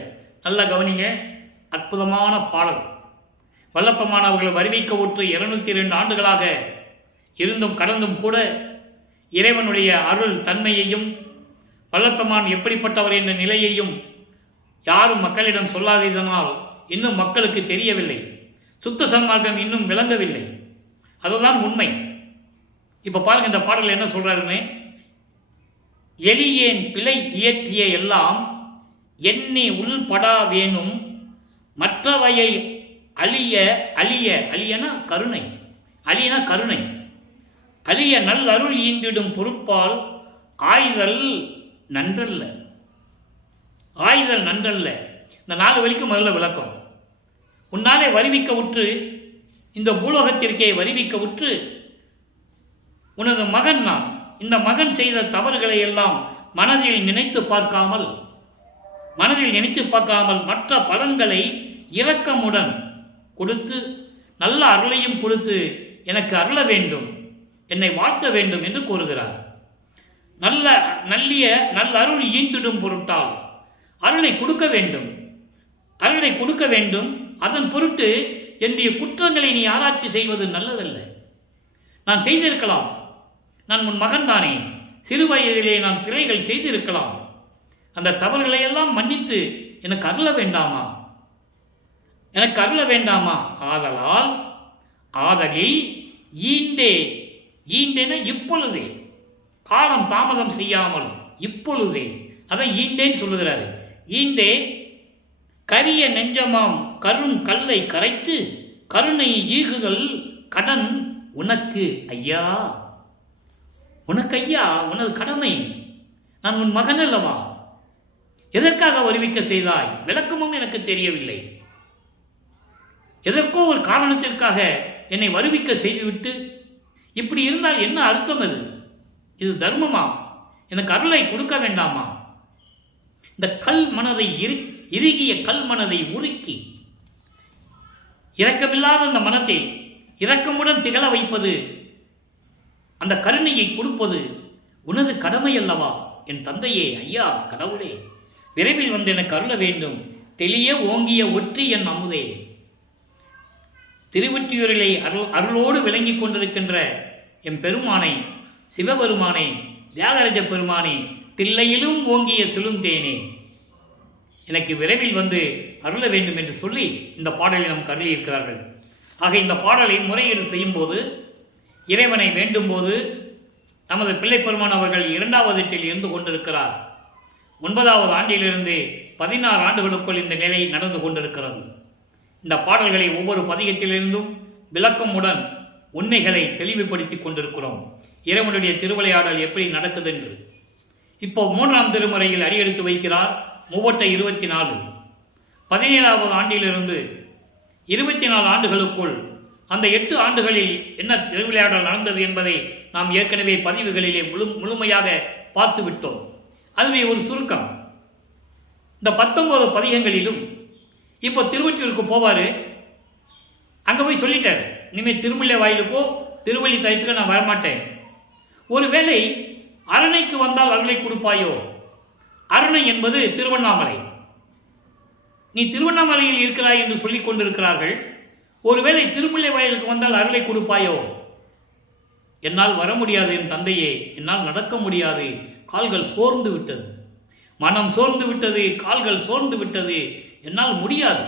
நல்லா கவனிங்க, அற்புதமான பாடல். வல்லப்பமானவர்கள் வருவிக்க உற்று 202 ஆண்டுகளாக இருந்தும் கடந்தும் கூட இறைவனுடைய அருள் தன்மையையும் வல்லப்பமான் எப்படிப்பட்டவர் என்ற நிலையையும் யாரும் மக்களிடம் சொல்லாததனால் இன்னும் மக்களுக்கு தெரியவில்லை. சுத்த சன்மார்க்கம் இன்னும் விளங்கவில்லை. அதுதான் உண்மை. இப்போ பாருங்க இந்த பாடல் என்ன சொல்றாருன்னு. எளியேன் பிழை இயற்றிய எல்லாம் எண்ணி உள்படா வேணும், மற்றவையை அழிய அழிய அழியனா கருணை, அழியனா கருணை, அழிய நல் அருள் ஈந்திடும் பொறுப்பால் ஆய்தல் நன்றல்ல, ஆய்தல் நன்றல்ல. இந்த 4 வழிக்கு முதல்ல விளக்கம். உன்னாலே வருவிக்க உற்று, இந்த பூலோகத்திற்கே வருவிக்க உற்று, உனது மகன் நான், இந்த மகன் செய்த தவறுகளை எல்லாம் மனதில் நினைத்து பார்க்காமல் மற்ற பலன்களை இரக்கமுடன் கொடுத்து நல்ல அருளையும் கொடுத்து எனக்கு அருள வேண்டும், என்னை வாழ்த்த வேண்டும் என்று கூறுகிறார். நல்ல அருள் ஈந்திடும் பொருட்டால் அருளை கொடுக்க வேண்டும். அதன் பொருட்டு என்னுடைய குற்றங்களை நீ ஆராய்ச்சி செய்வது நல்லதல்ல. நான் செய்திருக்கலாம், நான் உன் மகன்தானே, சிறு வயதிலே நான் பிழைகள் செய்திருக்கலாம். அந்த தவறுகளை எல்லாம் மன்னித்து எனக்கு அருள வேண்டாமா? ஆதலில் ஈண்டென இப்பொழுதே, காலம் தாமதம் செய்யாமல் இப்பொழுதே, அதை ஈண்டேன்னு சொல்லுகிறாரு. ஈண்டே கரிய நெஞ்சமாம் கரும் கல்லை கரைத்து கருணை ஈகுதல் கடன் உனக்கு ஐயா, உனது கடமை. நான் உன் மகன் அல்லவா? எதற்காக வருவிக்க செய்தாய்? விளக்கமும் எனக்கு தெரியவில்லை. எதற்கோ ஒரு காரணத்திற்காக என்னை வருவிக்க செய்துவிட்டு இப்படி இருந்தால் என்ன அர்த்தம்? இது தர்மமா? எனக்கு அருளை கொடுக்க வேண்டாமா? இந்த இறுகிய கல் மனதை உருக்கி இரக்கமில்லாத அந்த மனத்தை இரக்கமுடன் திகழ வைப்பது, அந்த கருணையை கொடுப்பது உனது கடமை அல்லவா? என் தந்தையே, ஐயா, கடவுளே, விரைவில் வந்து எனக்கு அருள வேண்டும். தெளிய ஓங்கிய ஒற்றி என் அமுதே. திருவொற்றியூரிலே அருளோடு விளங்கி கொண்டிருக்கின்ற எம் பெருமானை, சிவபெருமானை, தியாகராஜ பெருமானை, தில்லையிலும் ஓங்கிய செழுந்தேனே, எனக்கு விரைவில் வந்து அருள வேண்டும் என்று சொல்லி இந்த பாடலை நாம் கருளியிருக்கிறார்கள். ஆக இந்த பாடலை முறையீடு செய்யும் போது, இறைவனை வேண்டும் போது, நமது பிள்ளை பெருமான் அவர்கள் 2வது எட்டில் இருந்து கொண்டிருக்கிறார். 9வது ஆண்டிலிருந்து 16 ஆண்டுகளுக்குள் இந்த நிலை நடந்து கொண்டிருக்கிறது. இந்த பாடல்களை ஒவ்வொரு பதிகத்திலிருந்தும் விளக்கமுடன் உண்மைகளை தெளிவுபடுத்தி கொண்டிருக்கிறோம். இறைவனுடைய திருவிளையாடல் எப்படி நடக்குது என்று. இப்போ 3ஆம் திருமுறையில் அடியெடுத்து வைக்கிறார். மூவட்ட 24, 17வது ஆண்டிலிருந்து 24 ஆண்டுகளுக்குள் அந்த 8 ஆண்டுகளில் என்ன திருவிளையாடல் நடந்தது என்பதை நாம் ஏற்கனவே பதிவுகளிலே முழுமையாக பார்த்து விட்டோம். அதுவே ஒரு சுருக்கம். இந்த 19 பதிகங்களிலும் இப்போ திருவொற்றியூருக்கு போவார். அங்கே போய் சொல்லிட்டார், இனிமேல் திருமலை வாயிலுக்கோ திருவள்ளி தயத்துக்கோ நான் வரமாட்டேன். ஒருவேளை அரணைக்கு வந்தால் அருளை கொடுப்பாயோ? அருணை என்பது திருவண்ணாமலை. நீ திருவண்ணாமலையில் இருக்கிறாய் என்று சொல்லிக் கொண்டிருக்கிறார்கள். ஒருவேளை திருமலை வாயிலுக்கு வந்தால் அருளை கொடுப்பாயோ? என்னால் வர முடியாது என் தந்தையே, என்னால் நடக்க முடியாது. கால்கள் சோர்ந்து விட்டது, மனம் சோர்ந்து விட்டது, கால்கள் சோர்ந்து விட்டது, என்னால் முடியாது.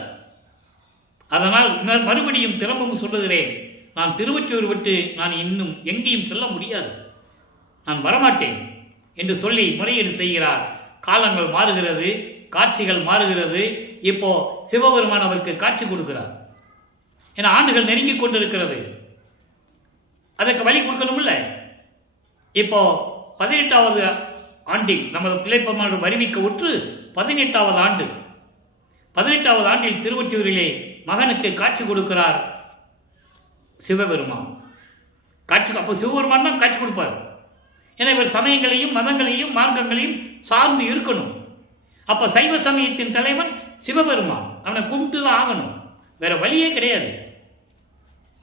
அதனால் மறுபடியும் திரும்பவும் சொல்லுகிறேன், நான் திருவொற்றியூர் விட்டு நான் இன்னும் எங்கேயும் செல்ல முடியாது, நான் வரமாட்டேன் என்று சொல்லி முறையீடு செய்கிறார். காலங்கள் மாறுகிறது, காட்சிகள் மாறுகிறது. இப்போ சிவபெருமான் அவருக்கு காட்சி கொடுக்கிறார். ஏன்னா ஆண்டுகள் நெருங்கி கொண்டிருக்கிறது, அதற்கு வழி கொடுக்கணும்ல. இப்போ 18வது ஆண்டில் நமது பிள்ளைப்பெருமான் வருவிக்க உற்று 18வது ஆண்டு. 18வது ஆண்டில் திருவொற்றியூரிலே மகனுக்கு காட்சி கொடுக்கிறார் சிவபெருமான். அப்போ சிவபெருமான் தான் காட்சி கொடுப்பார். ஏன்னா இவர் சமயங்களையும் மதங்களையும் மார்க்கங்களையும் சார்ந்து இருக்கணும். அப்போ சைவ சமயத்தின் தலைவன் சிவபெருமான், அவனை கும்பிட்டு தான் ஆகணும், வேற வழியே கிடையாது.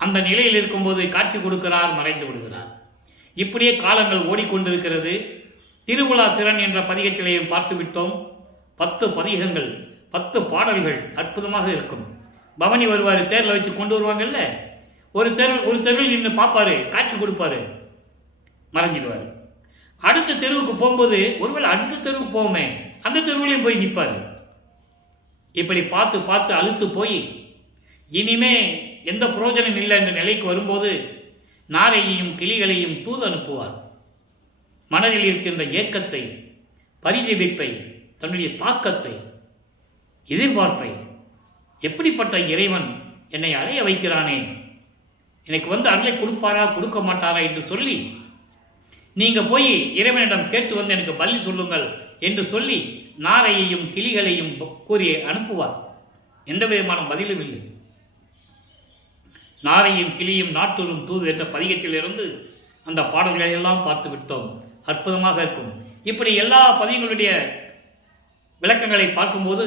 அந்த நிலையில் இருக்கும்போது காட்சி கொடுக்கிறார், மறைந்து விடுகிறார். இப்படியே காலங்கள் ஓடிக்கொண்டிருக்கிறது. திருவிழா திறன் என்ற பதிகத்திலேயும் பார்த்து விட்டோம். 10 பதிகங்கள், 10 பாடல்கள் அற்புதமாக இருக்கும். பவனி வருவார், தேரில் வச்சு கொண்டு வருவாங்கல்ல, ஒரு தெருவில் நின்று பார்ப்பாரு, காட்சி கொடுப்பாரு, மறைஞ்சிடுவார். அடுத்த தெருவுக்கு போகும்போது ஒருவேளை அடுத்த தெருவுக்கு போவோமே, அந்த தெருவுலையும் போய் நிற்பார். இப்படி பார்த்து பார்த்து அழுத்து போய் இனிமே எந்த புரோஜனம் இல்லை என்ற நிலைக்கு வரும்போது நாரையையும் கிளிகளையும் தூது அனுப்புவார். மனதில் இருக்கின்ற ஏக்கத்தை, பரிதவிப்பை, தன்னுடைய தாக்கத்தை, எதிர்பார்ப்பை, எப்படிப்பட்ட இறைவன் என்னை அலைய வைக்கிறானே, எனக்கு வந்து அருளை கொடுப்பாரா கொடுக்க மாட்டாரா என்று சொல்லி, நீங்கள் போய் இறைவனிடம் கேட்டு வந்து எனக்கு பலி சொல்லுங்கள் என்று சொல்லி நாரையையும் கிளிகளையும் கூறி அனுப்புவார். எந்த விதமான பதிலும் இல்லை. நாரையும் கிளியும் நாட்டுறும் தூது என்ற பதிகத்திலிருந்து அந்த பாடல்களை எல்லாம் பார்த்து விட்டோம். அற்புதமாக இருக்கும். இப்படி எல்லா பதியங்களுடைய விளக்கங்களை பார்க்கும்போது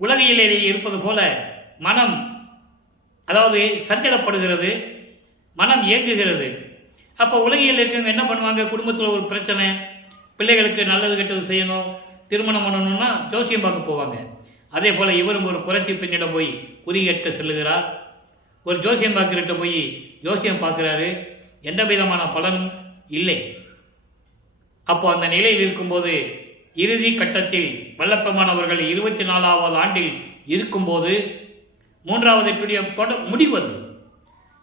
உலகியலிலே இருப்பது போல மனம், அதாவது சஞ்சலப்படுகிறது, மனம் இயங்குகிறது. அப்போ உலகியல் இருக்கவங்க என்ன பண்ணுவாங்க? குடும்பத்தில் ஒரு பிரச்சனை, பிள்ளைகளுக்கு நல்லது கெட்டது செய்யணும், திருமணம் பண்ணணும்னா ஜோசியம் பார்க்க போவாங்க. அதே போல் இவரும் ஒரு குறைத்தி பெண்ணிடம் போய் குறி கேட்க செல்லுகிறார். ஒரு ஜோசியம் பார்க்கிறட்ட போய் ஜோசியம் பார்க்குறாரு, எந்த விதமான பலனும் இல்லை. அப்போ அந்த நிலையில் இருக்கும்போது இறுதி கட்டத்தில் வல்லப்பெருமானவர்கள் 24வது ஆண்டில் இருக்கும்போது 3வது எட்டுடைய முடிவது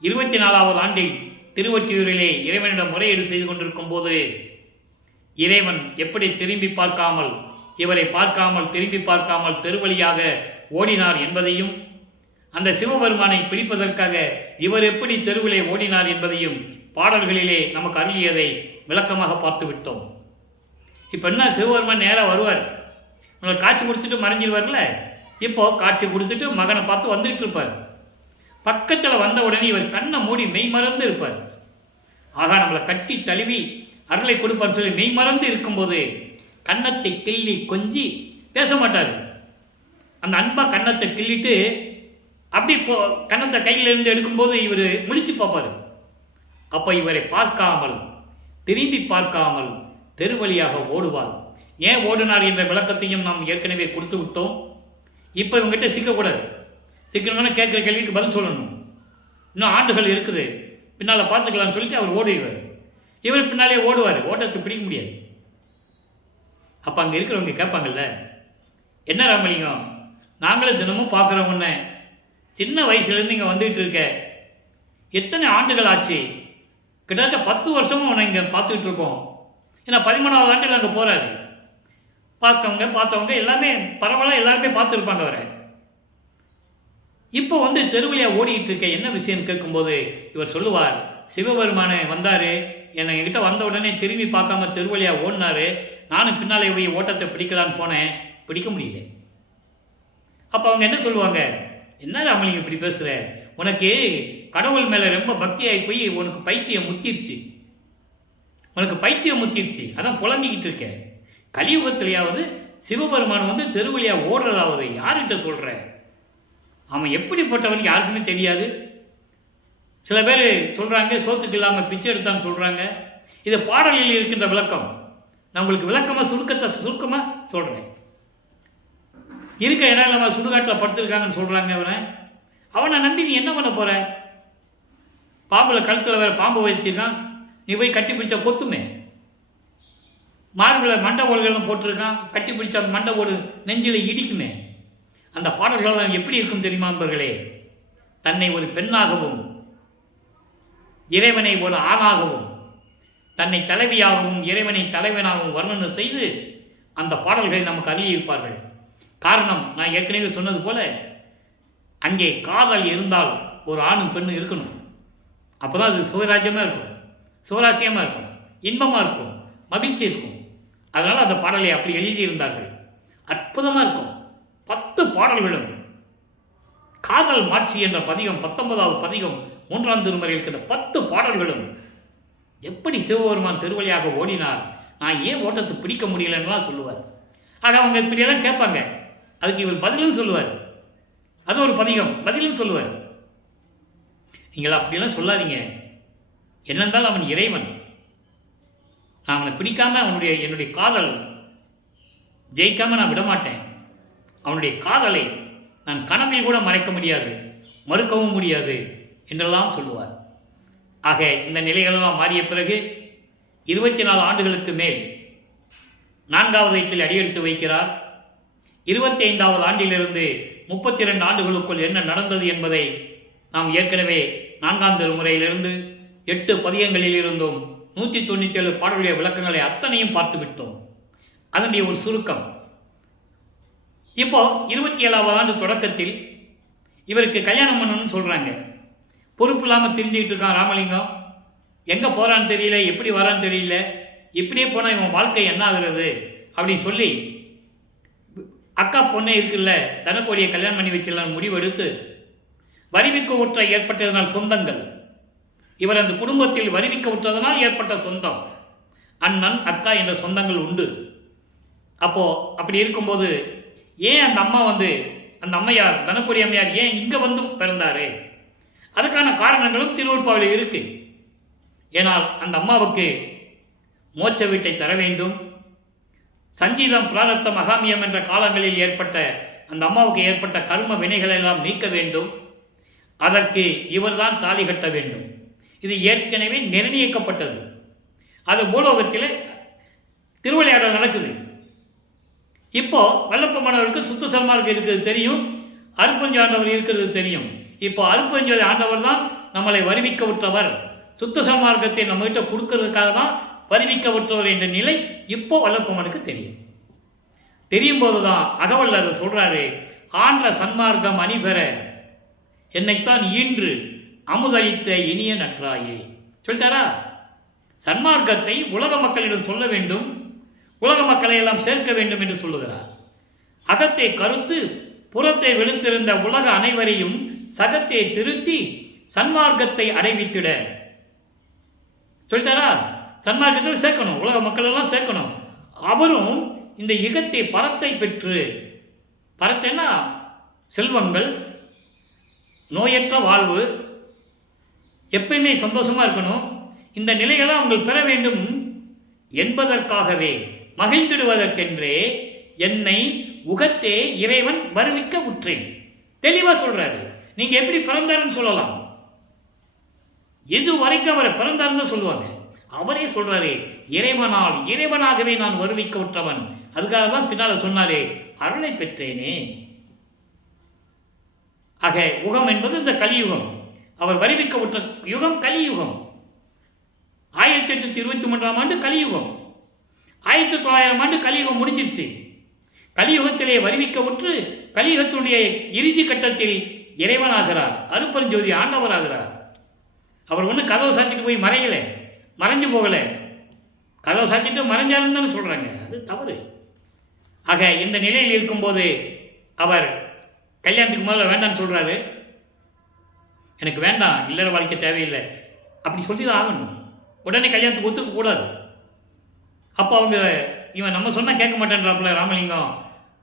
24வது ஆண்டில் திருவொற்றியூரிலே இறைவனிடம் முறையீடு செய்து கொண்டிருக்கும் போது இறைவன் எப்படி திரும்பி பார்க்காமல், இவரை பார்க்காமல் திரும்பி பார்க்காமல் தெருவழியாக ஓடினார் என்பதையும், அந்த சிவபெருமானை பிடிப்பதற்காக இவர் எப்படி தெருவிலே ஓடினார் என்பதையும் பாடல்களிலே நமக்கு அருளியதை விளக்கமாக பார்த்து விட்டோம். இப்போ என்ன, சிவபெருமான் நேராக வருவார், நம்மளுக்கு காட்சி கொடுத்துட்டு மறைஞ்சிருவார்ல. இப்போ காட்சி கொடுத்துட்டு மகனை பார்த்து வந்துட்டு இருப்பார். பக்கத்தில் வந்த உடனே இவர் கண்ணை மூடி மெய் மறந்து இருப்பார். ஆகா, நம்மளை கட்டி தழுவி அருளை கொடுப்பார் சொல்லி மெய் மறந்து இருக்கும்போது கன்னத்தை கிள்ளி கொஞ்சி பேச மாட்டார். அந்த அன்பா கன்னத்தை கிள்ளிட்டு அப்படி கன்னத்தை கையிலிருந்து எடுக்கும்போது இவர் முழிச்சு பார்ப்பார். அப்போ இவரை பார்க்காமல், திரும்பி பார்க்காமல் தெருவழியாக ஓடுவார். ஏன் ஓடினார் என்ற விளக்கத்தையும் நாம் ஏற்கனவே கொடுத்து விட்டோம். இப்போ இவங்ககிட்ட சிக்கக்கூடாது. சிக்கணும்னா கேட்குற கேள்விக்கு பதில் சொல்லணும். இன்னும் ஆண்டுகள் இருக்குது, பின்னால் பார்த்துக்கலாம்னு சொல்லிட்டு அவர் ஓடுவார். இவர் பின்னாலே ஓடுவார், ஓட்டத்தை பிடிக்க முடியாது. அப்போ அங்கே இருக்கிறவங்க கேட்பாங்கல்ல, என்ன ராமலிங்கம், நாங்களும் தினமும் பார்க்குறோம், உன்னை சின்ன வயசுலேருந்து இங்கே வந்துகிட்டு இருக்க, எத்தனை ஆண்டுகள் ஆச்சு? கிட்டத்தட்ட 10 வருஷமும் உன்னை இங்கே பார்த்துக்கிட்டு இருக்கோம். ஏன்னா 13வது ஆண்டில் அங்கே போகிறாரு. பார்த்தவங்க எல்லாமே பரவாயில்ல, எல்லாருமே பார்த்துருப்பாங்க அவரை. இப்போ வந்து தெருவழியாக ஓடிக்கிட்டு இருக்க, என்ன விஷயம்னு கேட்கும்போது இவர் சொல்லுவார், சிவபெருமானை வந்தார், என்னை என்கிட்ட வந்த உடனே திரும்பி பார்க்காம தெருவழியாக ஓடினார். நானும் பின்னாலே போய் ஓட்டத்தை பிடிக்கலான்னு போனேன், பிடிக்க முடியல. அப்போ அவங்க என்ன சொல்லுவாங்க, என்ன ராமலிங்கம் இப்படி பேசுகிற, உனக்கு கடவுள் மேலே ரொம்ப பக்தியாகி போய் உனக்கு பைத்தியம் முத்திருச்சு, அதான் புலம்பிக்கிட்டு இருக்க. கலியுகத்திலேயாவது சிவபெருமான் வந்து தெருவழியாக ஓடுறதாவது யார்கிட்ட சொல்கிற? அவன் எப்படிப்பட்டவன் யாருக்குமே தெரியாது. சில பேர் சொல்கிறாங்க சோத்துக்கு இல்லாமல் பிச்சை எடுத்தான்னு சொல்கிறாங்க. இது பாடலில் இருக்கின்ற விளக்கம். நான் உங்களுக்கு விளக்கமாக சுருக்கமாக சொல்கிறேன். இருக்க இடம் இல்லாமல் சுடுகாட்டில் படுத்துருக்காங்கன்னு சொல்கிறாங்க. அவனை நம்பி நீ என்ன பண்ண போகிற? பாம்பில் கழுத்தில் வேறு பாம்பு வச்சிருக்கான், நீ போய் கட்டி பிடிச்சா கொத்துமே. மார்பில் மண்டை ஓடுகள்லாம் போட்டிருக்கான், கட்டி பிடிச்சா மண்டை ஓடு நெஞ்சில் இடிக்குமே. அந்த பாடல்கள் எப்படி இருக்கும் தெரியுமா நண்பர்களே? தன்னை ஒரு பெண்ணாகவும், இறைவனை ஒரு ஆணாகவும், தன்னை தலைவியாகவும் இறைவனை தலைவனாகவும் வர்ணனை செய்து அந்த பாடல்களை நமக்கு அருளியிருப்பார்கள். காரணம், நான் ஏற்கனவே சொன்னது போல, அங்கே காதல் இருந்தால் ஒரு ஆணும் பெண்ணும் இருக்கணும். அப்போ தான் அது சுவராஜ்யமாக இருக்கும், சுவராசியமாக இருக்கும், இன்பமாக இருக்கும், மகிழ்ச்சி இருக்கும். அதனால் அந்த பாடலை அப்படி எழுதியிருந்தார்கள். அற்புதமாக இருக்கும். 10 பாடல்களும் காதல் மாட்சி என்ற பதிகம், 19வது பதிகம் 3ஆம் திருமுறையில் இருக்கின்ற 10 பாடல்களும் எப்படி சிவபெருமான் திருவழியாக ஓடினார், நான் ஏன் ஓட்டத்தை பிடிக்க முடியலன்னுலாம் சொல்லுவார். ஆக அவங்க இப்படியெல்லாம் கேட்பாங்க, அதுக்கு இவர் பதிலும் சொல்லுவார். அது ஒரு பதிகம், பதிலும் சொல்லுவார். நீங்கள் அப்படியெல்லாம் சொல்லாதீங்க, என்னென்றால் அவன் இறைவன், நான் அவனை பிடிக்காம என்னுடைய காதல் ஜெயிக்காம நான் விடமாட்டேன். அவனுடைய காதலை நான் கனவில் கூட மறைக்க முடியாது, மறுக்கவும் முடியாது என்றெல்லாம் சொல்லுவார். ஆக இந்த நிலைகளெல்லாம் மாறிய பிறகு 24 ஆண்டுகளுக்கு மேல் 4வது எட்டில் அடியெடுத்து வைக்கிறார். 25வது ஆண்டிலிருந்து 32 ஆண்டுகளுக்குள் என்ன நடந்தது என்பதை நாம் ஏற்கனவே 4ஆம் திருமுறையிலிருந்து 8 பதியங்களில் இருந்தும் 197 பாடலுடைய விளக்கங்களை அத்தனையும் பார்த்து விட்டோம். அதனுடைய ஒரு சுருக்கம். இப்போ 27வது ஆண்டு தொடக்கத்தில் இவருக்கு கல்யாணம் பண்ணணும்னு சொல்கிறாங்க. பொறுப்பு இல்லாமல் தெரிஞ்சுக்கிட்டு இருக்கான் ராமலிங்கம், எங்கே போகிறான்னு தெரியல, எப்படி வரான்னு தெரியல, இப்படியே போனால் இவன் வாழ்க்கை என்ன ஆகுறது அப்படின்னு சொல்லி அக்கா பொண்ணே இருக்குல்ல, தனக்கோடியை கல்யாணம் பண்ணி வச்சிடலான்னு முடிவெடுத்து வரிவிக்கு ஊற்ற ஏற்பட்டதனால் சொந்தங்கள் இவர் அந்த குடும்பத்தில் வருவிக்க விட்டதனால் ஏற்பட்ட சொந்தம். அண்ணன் அக்கா என்ற சொந்தங்கள் உண்டு. அப்போ அப்படி இருக்கும்போது ஏன் அந்த அம்மா அந்த அம்மையார் தனக்குடி அம்மையார் ஏன் இங்கே பிறந்தாரு? அதுக்கான காரணங்களும் திருவருட்பாவில் இருக்கு. ஏனால் அந்த அம்மாவுக்கு மோட்ச வீட்டை தர வேண்டும். சஞ்சீதம் பிராரத்தம் அகாமியம் என்ற காலங்களில் ஏற்பட்ட அந்த அம்மாவுக்கு ஏற்பட்ட கர்ம வினைகளை எல்லாம் நீக்க வேண்டும். அதற்கு இவர்தான் தாலி கட்ட வேண்டும். இது ஏற்கனவே நிர்ணயிக்கப்பட்டது. அது பூலோகத்தில் திருவிளையாடல் நடக்குது. இப்போ வல்லப்பமானவருக்கு சுத்த சன்மார்க்கம் இருக்கிறது தெரியும், அருப்பஞ்ச ஆண்டவர் இருக்கிறது தெரியும். இப்போ அருப்பஞ்ச ஆண்டவர் தான் நம்மளை வருவிக்க விட்டவர், சுத்த சன்மார்க்கத்தை நம்மகிட்ட கொடுக்கறதுக்காக தான் வருவிக்க விட்டவர் என்ற நிலை இப்போ வல்லப்பமானுக்கு தெரியும் போதுதான் அகவல் அதை சொல்றாரு. ஆன்ற சன்மார்க்கம் அணிபெற என்னைத்தான் ஈன்று அமுதளித்த இனிய நன்றாயே சொல்லிட்டாரா? சன்மார்க்கத்தை உலக மக்களிடம் சொல்ல வேண்டும், உலக மக்களை எல்லாம் சேர்க்க வேண்டும் என்று சொல்லுகிறார். அகத்தை கருத்து புறத்தை வெளுத்திருந்த உலக அனைவரையும் சகத்தை திருத்தி சன்மார்க்கத்தை அடைவித்திட சொல்லிட்டாரா? சன்மார்க்கத்தில் சேர்க்கணும், உலக மக்கள் எல்லாம் சேர்க்கணும். அவரும் இந்த இகத்தை பரத்தை பெற்று, பரத்தைன்னா செல்வங்கள், நோயற்ற வாழ்வு, எப்பயுமே சந்தோஷமா இருக்கணும், இந்த நிலைகளை அவங்க பெற வேண்டும் என்பதற்காகவே மகிழ்ந்திடுவதற்கென்றே என்னை உகத்தே இறைவன் வருவிக்க உற்றேன். தெளிவா சொல்றாரு. நீங்க எப்படி பிறந்தாருன்னு சொல்லலாம், இது வரைக்கும் அவரை பிறந்தாருன்னு சொல்லுவாங்க. அவரே சொல்றாரு, இறைவனால் இறைவனாகவே நான் வருவிக்க உற்றவன். அதுக்காக தான் பின்னால சொன்னாரே அருளை பெற்றேனே. ஆக யுகம் என்பது இந்த கலியுகம். அவர் வருவிக்க விட்ட யுகம் கலியுகம். 1823ஆம் ஆண்டு கலியுகம், 1900 ஆண்டு கலியுகம் முடிஞ்சிருச்சு. கலியுகத்திலே வருவிக்க விட்டு கலியுகத்துடைய இறுதி கட்டத்தில் இறைவனாகிறார், அருப்பெருஞ்சோதி ஆண்டவராகிறார். அவர் ஒன்றும் கதவை சாத்திட்டு போய் மறையல, மறைஞ்சு போகல. கதவை சாத்திட்டு மறைஞ்சாருன்னு தானே சொல்றாங்க, அது தவறு. ஆக இந்த நிலையில் இருக்கும்போது அவர் கல்யாணத்துக்கு முதல்ல வேண்டாம்னு சொல்றாரு. எனக்கு வேண்டாம், இல்லற வாழ்க்கை தேவையில்லை அப்படி சொல்லி தான் ஆகணும். உடனே கல்யாணத்துக்கு ஒத்துக்க கூடாது. அப்போ அவங்க இவன் நம்ம சொன்னா கேட்க மாட்டேன்றாப்புல ராமலிங்கம்.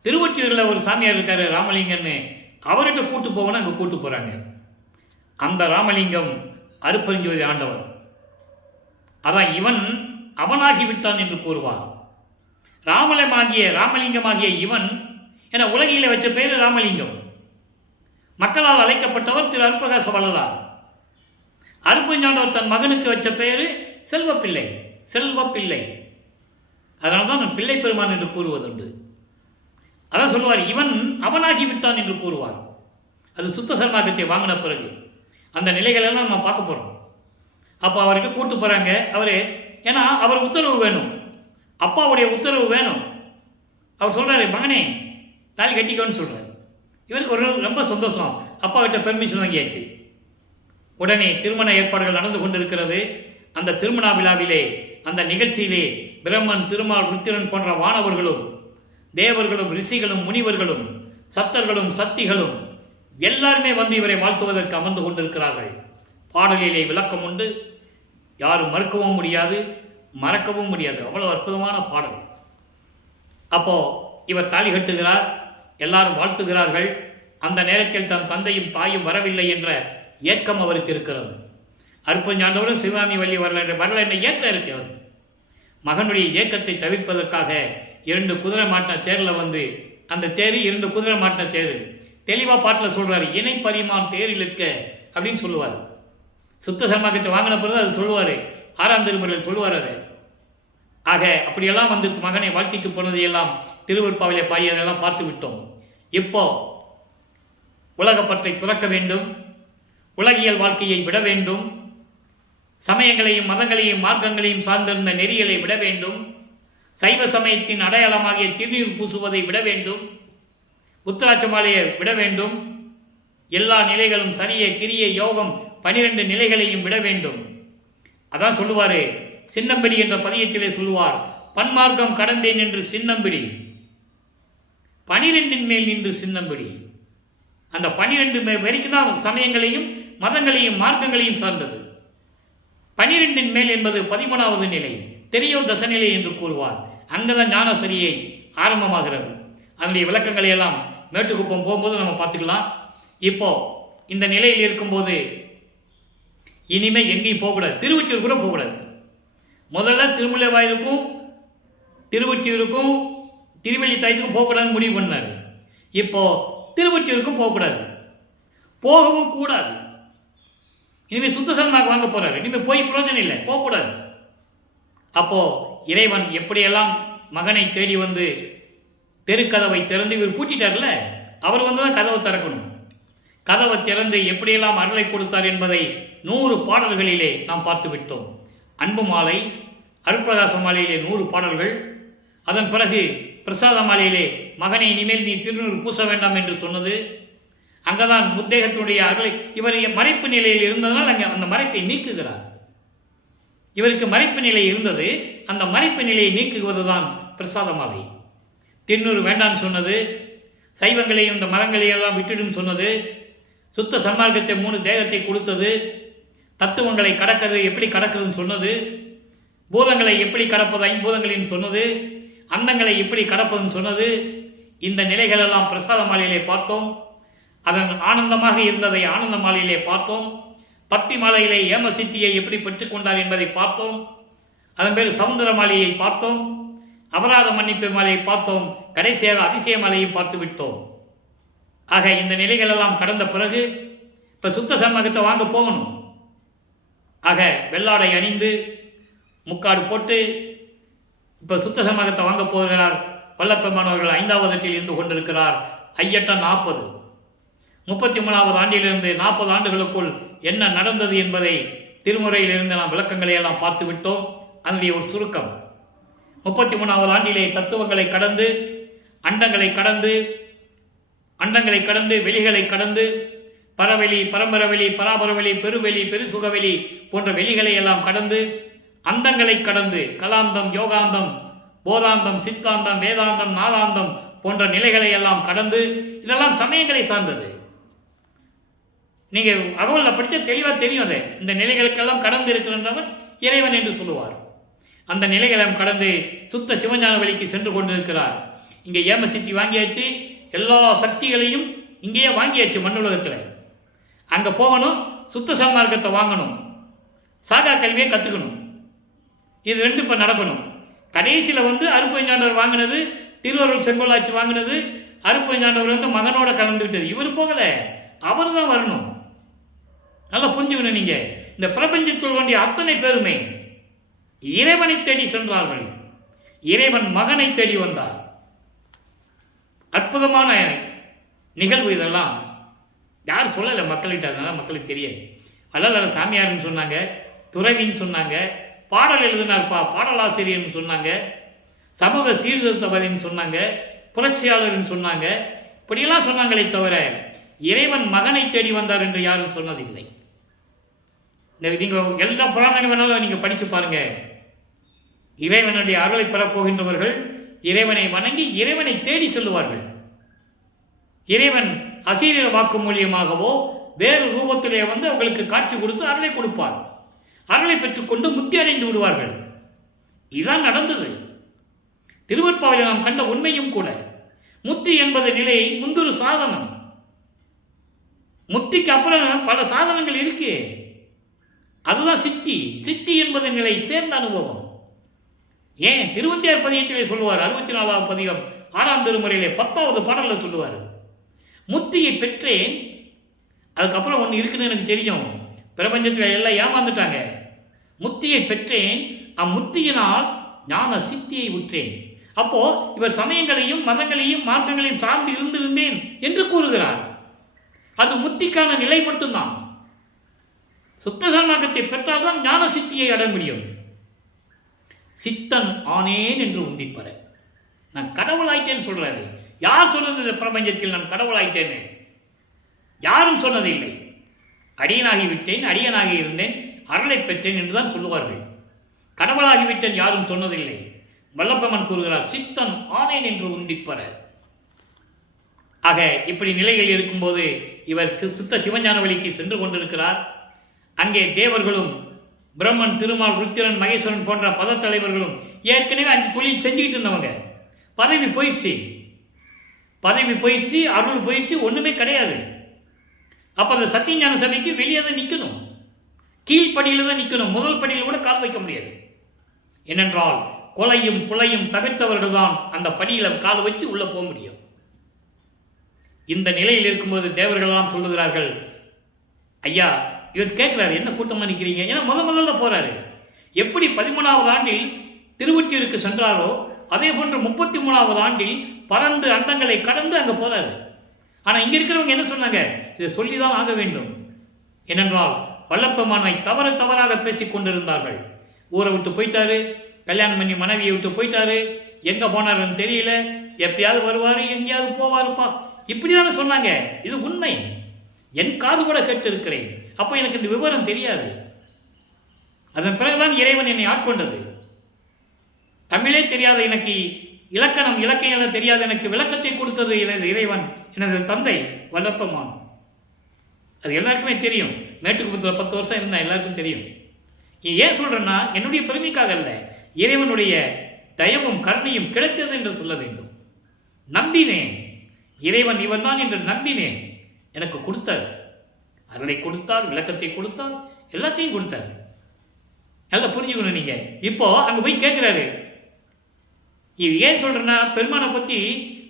திருவொற்றியூரில் ஒரு சாமியார் இருக்காரு ராமலிங்கன்னு, அவர்கிட்ட கூட்டு போகணும். அங்கே கூட்டு போறாங்க. அந்த ராமலிங்கம் அருப்பெருஞ்சோதி ஆண்டவர். அதான் இவன் அவனாகிவிட்டான் என்று கூறுவார். ராமலிங்கமாகிய இவன் என உலகில வச்ச பேரு ராமலிங்கம். மக்களால் அழைக்கப்பட்டவர் திரு அருட்பிரகாச வள்ளலார். அருப்பெருஞ்சாண்டவர் தன் மகனுக்கு வச்ச பெயரு செல்வப்பிள்ளை. செல்வப்பிள்ளை, அதனால்தான் நான் பிள்ளை பெருமான் என்று கூறுவதுண்டு. அதான் சொல்லுவார், இவன் அவனாகிவிட்டான் என்று கூறுவார். அது சுத்த சன்மார்க்கத்தை வாங்கின பிறகு அந்த நிலைகளெல்லாம் நம்ம பார்க்க போறோம். அப்போ அவர்கிட்ட கூட்டு போறாங்க. அவரு ஏன்னா அவர் உத்தரவு வேணும், அப்பாவுடைய உத்தரவு வேணும். அவர் சொல்றாரு, மகனே தாலி கட்டிக்கோன்னு சொல்றாரு. இவருக்கு ஒரு ரொம்ப சந்தோஷம், அப்பா கிட்ட பெர்மிஷன் வாங்கியாச்சு. உடனே திருமண ஏற்பாடுகள் நடந்து கொண்டிருக்கிறது. அந்த திருமண விழாவிலே, அந்த நிகழ்ச்சியிலே பிரம்மன், திருமால், ருத்திரன் போன்ற வானவர்களும், தேவர்களும், ரிஷிகளும், முனிவர்களும், சத்தர்களும், சக்திகளும் எல்லாருமே இவரை வாழ்த்துவதற்கு அமர்ந்து கொண்டிருக்கிறார்கள். பாடலிலே விளக்கம் உண்டு, யாரும் மறுக்கவும் முடியாது, மறக்கவும் முடியாது. அவ்வளவு அற்புதமான பாடல். அப்போ இவர் தாலி கட்டுகிறார், எல்லாரும் வாழ்த்துகிறார்கள். அந்த நேரத்தில் தன் தந்தையும் தாயும் வரவில்லை என்ற ஏக்கம் அவருக்கு இருக்கிறது. அருப்பெருஞ்சாண்டவரும் சிவகாமி வள்ளி வரல என்ற ஏக்கம் இருக்கு அவர். மகனுடைய ஏக்கத்தை தவிர்ப்பதற்காக 2 குதிரை மாட்டின தேரில் அந்த தேரு 2 குதிரை மாட்டின தேரு. தெளிவாக பாட்டில் சொல்றாரு, இணை பரிமான் தேர் இழுக்க அப்படின்னு சொல்லுவார். சுத்த சன்மார்க்கத்தை வாங்கின பிறகு அது சொல்லுவார், 6ஆம் திருமுறையில் சொல்லுவார் அதை. ஆக அப்படியெல்லாம் மகனை வாழ்த்திட்டு போனதையெல்லாம் திருவருட்பாவிலே பாடியதெல்லாம் பார்த்து விட்டோம். இப்போ உலகப்பற்றை துறக்க வேண்டும், உலகியல் வாழ்க்கையை விட வேண்டும், சமயங்களையும் மதங்களையும் மார்க்கங்களையும் சார்ந்திருந்த நெறிகளை விட வேண்டும், சைவ சமயத்தின் அடையாளமாகிய திருநீர் பூசுவதை விட வேண்டும், உத்தராட்ச மாலையை விட வேண்டும், எல்லா நிலைகளும் சரிய கிரிய யோகம் 12 நிலைகளையும் விட வேண்டும். அதான் சொல்லுவாரு, சின்னம்பிடி என்ற பதியத்திலே சொல்லுவார், பன்மார்க்கம் கடந்தேன் என்று சின்னம்பிடி, 12 மேல் நின்று சின்னம்பிடி. அந்த 12 வரைக்கும் தான் சமயங்களையும் மதங்களையும் மார்க்கங்களையும் சார்ந்தது. 12 மேல் என்பது 13வது நிலை, தெரியோ தசநிலை என்று கூறுவார். அங்கதான் ஞானசரியை ஆரம்பமாகிறது. அதனுடைய விளக்கங்களை எல்லாம் மேட்டுக்குப்பம் போகும்போது நம்ம பார்த்துக்கலாம். இப்போ இந்த நிலையில் இருக்கும்போது இனிமே எங்கேயும் போகக்கூடாது, திருவொற்றியூர் கூட போகக்கூடாது. முதல்ல திருமலை வாயிலுக்கும் திருவொற்றியூருக்கும் திருவெள்ளித்தாயத்துக்கும் போகக்கூடாதுன்னு முடிவு பண்ணார். இப்போ திருவொற்றியூருக்கும் போகக்கூடாது, போகவும் கூடாது. இனிமேல் சுத்த சன்மார்க்கம் வாங்க போறாரு. இனிமேல் போய் பிரயோஜனம் இல்லை, போகக்கூடாது. அப்போ இறைவன் எப்படியெல்லாம் மகனை தேடி வந்து தெருக்கதவை திறந்து, இவர் பூட்டிட்டார்ல, அவர் வந்து தான் கதவை திறக்கணும். கதவை திறந்து எப்படியெல்லாம் அருளை கொடுத்தார் என்பதை 100 பாடல்களிலே நாம் பார்த்து விட்டோம். அன்பு மாலை, அருட்பிரகாச மாலையிலே 100 பாடல்கள். அதன் பிறகு பிரசாத மாலையிலே மகனை இனிமேல் நீ திருநூறு பூச வேண்டாம் என்று சொன்னது. அங்கதான் முத்தேகத்தினுடைய அருளை, இவர் மறைப்பு நிலையில் இருந்ததனால் அங்கே அந்த மறைப்பை நீக்குகிறார். இவருக்கு மறைப்பு நிலை இருந்தது, அந்த மறைப்பு நிலையை நீக்குவதுதான் பிரசாத மாலை. திருநூறு வேண்டான்னு சொன்னது, சைவங்களையும் இந்த மரங்களையும் எல்லாம் விட்டுடும் சொன்னது, சுத்த சன்மார்க்கத்தை 3 தேகத்தை கொடுத்தது, தத்துவங்களை கடக்கிறது எப்படி கடக்கிறதுன்னு சொன்னது, பூதங்களை எப்படி கடப்பது 5 பூதங்களின்னு சொன்னது, அந்தங்களை எப்படி கடப்பதுன்னு சொன்னது. இந்த நிலைகளெல்லாம் பிரசாத மாலையிலே பார்த்தோம். அதன் ஆனந்தமாக இருந்ததை ஆனந்த மாலையிலே பார்த்தோம். பக்தி மாலையிலே ஏம சித்தியை எப்படி பெற்றுக்கொண்டார் என்பதை பார்த்தோம். அதன் பேர் சமுத்திர மாலையை பார்த்தோம், அபராத மன்னிப்பு மாலையை பார்த்தோம், கடைசியாக அதிசய மாலையை பார்த்து விட்டோம். ஆக இந்த நிலைகள் எல்லாம் கடந்த பிறகு இப்போ சுத்த சன்மார்க்கத்தை வாங்க போகணும். ஆக வெள்ளாடை அணிந்து முக்காடு போட்டு இப்போ சுத்த சன்மார்க்கத்தை வாங்க போகிறார். வல்லப்பெருமானவர்கள் 5வது எட்டில் இருந்து கொண்டிருக்கிறார். ஐயட்டம் 40, 33வது ஆண்டிலிருந்து 40 ஆண்டுகளுக்குள் என்ன நடந்தது என்பதை திருமுறையிலிருந்து நாம் விளக்கங்களை எல்லாம் பார்த்து விட்டோம். அதனுடைய ஒரு சுருக்கம், 33வது ஆண்டிலே தத்துவங்களை கடந்து, அண்டங்களை கடந்து, வெளிகளை கடந்து, பரவெளி, பரம்பரவெளி, பராபரவெளி, பெருவெளி, பெருசுகவெளி போன்ற வெளிகளை எல்லாம் கடந்து, அந்தங்களை கடந்து, கலாந்தம், யோகாந்தம், போதாந்தம், சித்தாந்தம், வேதாந்தம், நாதாந்தம் போன்ற நிலைகளை எல்லாம் கடந்து, இதெல்லாம் சமயங்களை சார்ந்தது. நீங்கள் அகவலில் படித்த தெளிவாக தெரியும். அதை இந்த நிலைகளுக்கெல்லாம் கடந்து இருக்கிறவன் இறைவன் என்று சொல்லுவார். அந்த நிலைகளெல்லாம் கடந்து சுத்த சிவஞான வழிக்கு சென்று கொண்டிருக்கிறார். இங்கே ஏம சித்தி வாங்கியாச்சு, எல்லா சக்திகளையும் இங்கேயே வாங்கியாச்சு மண்ணுலகத்தில். அங்கே போகணும், சுத்த சன்மார்க்கத்தை வாங்கணும், சாகா கல்வியை கற்றுக்கணும். இது 2 இப்போ நடக்கணும். கடைசியில் வந்து அருப்பஞ்சாண்டவர் வாங்கினது, திருவருள் செங்கோலாட்சி வாங்கினது, அருப்பஞ்சாண்டவர் வந்து மகனோட கலந்துவிட்டது. இவர் போகலை, அவர் தான் வரணும். நல்லா புரிஞ்சுக்கணும். நீங்கள் இந்த பிரபஞ்சத்தில் வேண்டிய அத்தனை பேருமே இறைவனை தேடி சென்றார்கள். இறைவன் மகனை தேடி வந்தார். அற்புதமான நிகழ்வு இதெல்லாம். யார் சொல்லலை மக்கள்கிட்ட, அதனால மக்களுக்கு தெரியாது. வள்ளலார் சாமியார்னு சொன்னாங்க, துறவின்னு சொன்னாங்க, பாடல் எழுதினார்ப்பா பாடலாசிரியர்னு சொன்னாங்க, சமூக சீர்திருத்தவாதின்னு சொன்னாங்க, புரட்சியாளர்னு சொன்னாங்க. இப்படியெல்லாம் சொன்னாங்களே தவிர இறைவன் மகனை தேடி வந்தார் என்று யாரும் சொன்னதில்லை. நீங்கள் எல்லா புராணங்கள் வேணாலும் நீங்கள் படித்து பாருங்க. இறைவனுடைய அருளை பெறப்போகின்றவர்கள் இறைவனை வணங்கி இறைவனை தேடி செல்லுவார்கள். இறைவன் அசீர வாக்கு மூலியமாகவோ வேறு ரூபத்திலே வந்து அவங்களுக்கு காட்சி கொடுத்து அருளை கொடுப்பார். அருளை பெற்றுக்கொண்டு முத்தி அடைந்து விடுவார்கள். இதுதான் நடந்தது. திருவற்பாவையில் நாம் கண்ட உண்மையும் கூட. முத்தி என்பது நிலை முந்தொரு சாதனம். முத்திக்கு அப்புறம் பல சாதனங்கள் இருக்கு. அதுதான் சித்தி. சித்தி என்பது நிலை சேர்ந்த அனுபவம். ஏன் திருவந்தியார் பதிகத்திலே சொல்லுவார், 64வது பதிகம் 6ஆம் திருமுறையிலே 10வது பாடலில் சொல்லுவார், முத்தியை பெற்றேன். அதுக்கப்புறம் ஒன்று இருக்குன்னு எனக்கு தெரியும், பிரபஞ்சத்தில் எல்லாம் ஏமாந்துட்டாங்க. முத்தியை பெற்றேன், அம்முத்தியினால் ஞான சித்தியை உற்றேன். அப்போ இவர் சமயங்களையும் மதங்களையும் மார்க்கங்களையும் சார்ந்து இருந்திருந்தேன் என்று கூறுகிறார். அது முத்திக்கான நிலை மட்டும்தான். சுத்த சன்மார்க்கத்தை பெற்றால்தான் ஞான சித்தியை அடைய முடியும். சித்தன் ஆனேன் என்று உந்திப்பற. நான் கடவுள் ஆயிட்டேன்னு சொல்றாரு. யார் சொன்னது இந்த பிரபஞ்சத்தில் நான் கடவுள் ஆயிட்டேன்னு? யாரும் சொன்னதில்லை. அடியனாகிவிட்டேன், அடியனாகி இருந்தேன், அருளை பெற்றேன் என்றுதான் சொல்லுவார்கள். கடவுளாகிவிட்டேன் யாரும் சொன்னதில்லை. வல்லப்பெருமான் கூறுகிறார், சித்தன் ஆனேன் என்று உந்திப்பற. ஆக இப்படி நிலைகள் இருக்கும்போது இவர் சுத்த சிவஞான வழிக்கு சென்று கொண்டிருக்கிறார். அங்கே தேவர்களும் பிரம்மன், திருமால், ருத்திரன், மகேஸ்வரன் போன்ற பதத்தலைவர்களும் ஏற்கனவே 5 தொழில் செஞ்சுக்கிட்டு இருந்தவங்க. பதவி போயிடுச்சு, அருள் போயிடுச்சு, ஒன்றுமே கிடையாது. அப்போ அந்த சத்தியஞான சபைக்கு வெளியே தான் நிற்கணும், கீழ்ப்படியில் தான் நிற்கணும், முதல் படியில் கூட கால் வைக்க முடியாது. ஏனென்றால் கொலையும் புலையும் தவிர்த்தவர்கள் தான் அந்த படியில் கால் வச்சு உள்ளே போக முடியும். இந்த நிலையில் இருக்கும்போது தேவர்களெல்லாம் சொல்லுகிறார்கள், ஐயா இவர் கேட்குறாரு, என்ன கூட்டமாக நிற்கிறீங்க? ஏன்னா முதல்ல போகிறாரு. எப்படி 13வது ஆண்டில் திருவொற்றியூருக்கு சென்றாரோ அதே போன்று 33வது ஆண்டில் பறந்து அண்டங்களை கடந்து அங்கே போகிறாரு. ஆனால் இங்கே இருக்கிறவங்க என்ன சொன்னாங்க? இதை சொல்லி தான் ஆக வேண்டும். ஏனென்றால் வல்லப்பெருமானை தவறாக பேசிக் கொண்டிருந்தார்கள். ஊரை விட்டு போயிட்டாரு, கல்யாணம் பண்ணி மனைவியை விட்டு போயிட்டாரு, எங்கே போனாருன்னு தெரியல, எப்பயாவது வருவார், எங்கேயாவது போவாருப்பா, இப்படிதானே சொன்னாங்க. இது உண்மை, என் காது கூட கேட்டு இருக்கிறேன். அப்போ எனக்கு இந்த விவரம் தெரியாது. அதன் பிறகுதான் இறைவன் என்னை ஆட்கொண்டது. தமிழே தெரியாத எனக்கு இலக்கியம் தெரியாத எனக்கு விளக்கத்தை கொடுத்தது இறைவன், எனது தந்தை வல்லப்பெருமான். அது எல்லாருக்குமே தெரியும். மேட்டுக்குப்பத்தில் 10 வருஷம் இருந்தால் எல்லாருக்கும் தெரியும். ஏன் சொல்றேன்னா, என்னுடைய பெருமைக்காக அல்ல, இறைவனுடைய தயவும் கருணையும் கிடைத்தது என்று சொல்ல வேண்டும். நம்பினேன், இறைவன் இவன் தான் என்று நம்பினேன். எனக்கு கொடுத்தார், அருளை கொடுத்தார், விளக்கத்தை கொடுத்தார், எல்லாத்தையும் கொடுத்தார். நல்லா புரிஞ்சுக்கணும். நீங்க இப்போ அங்க போய் கேட்கிறாரு. இது ஏன் சொல்றேன்னா, பெருமானை பத்தி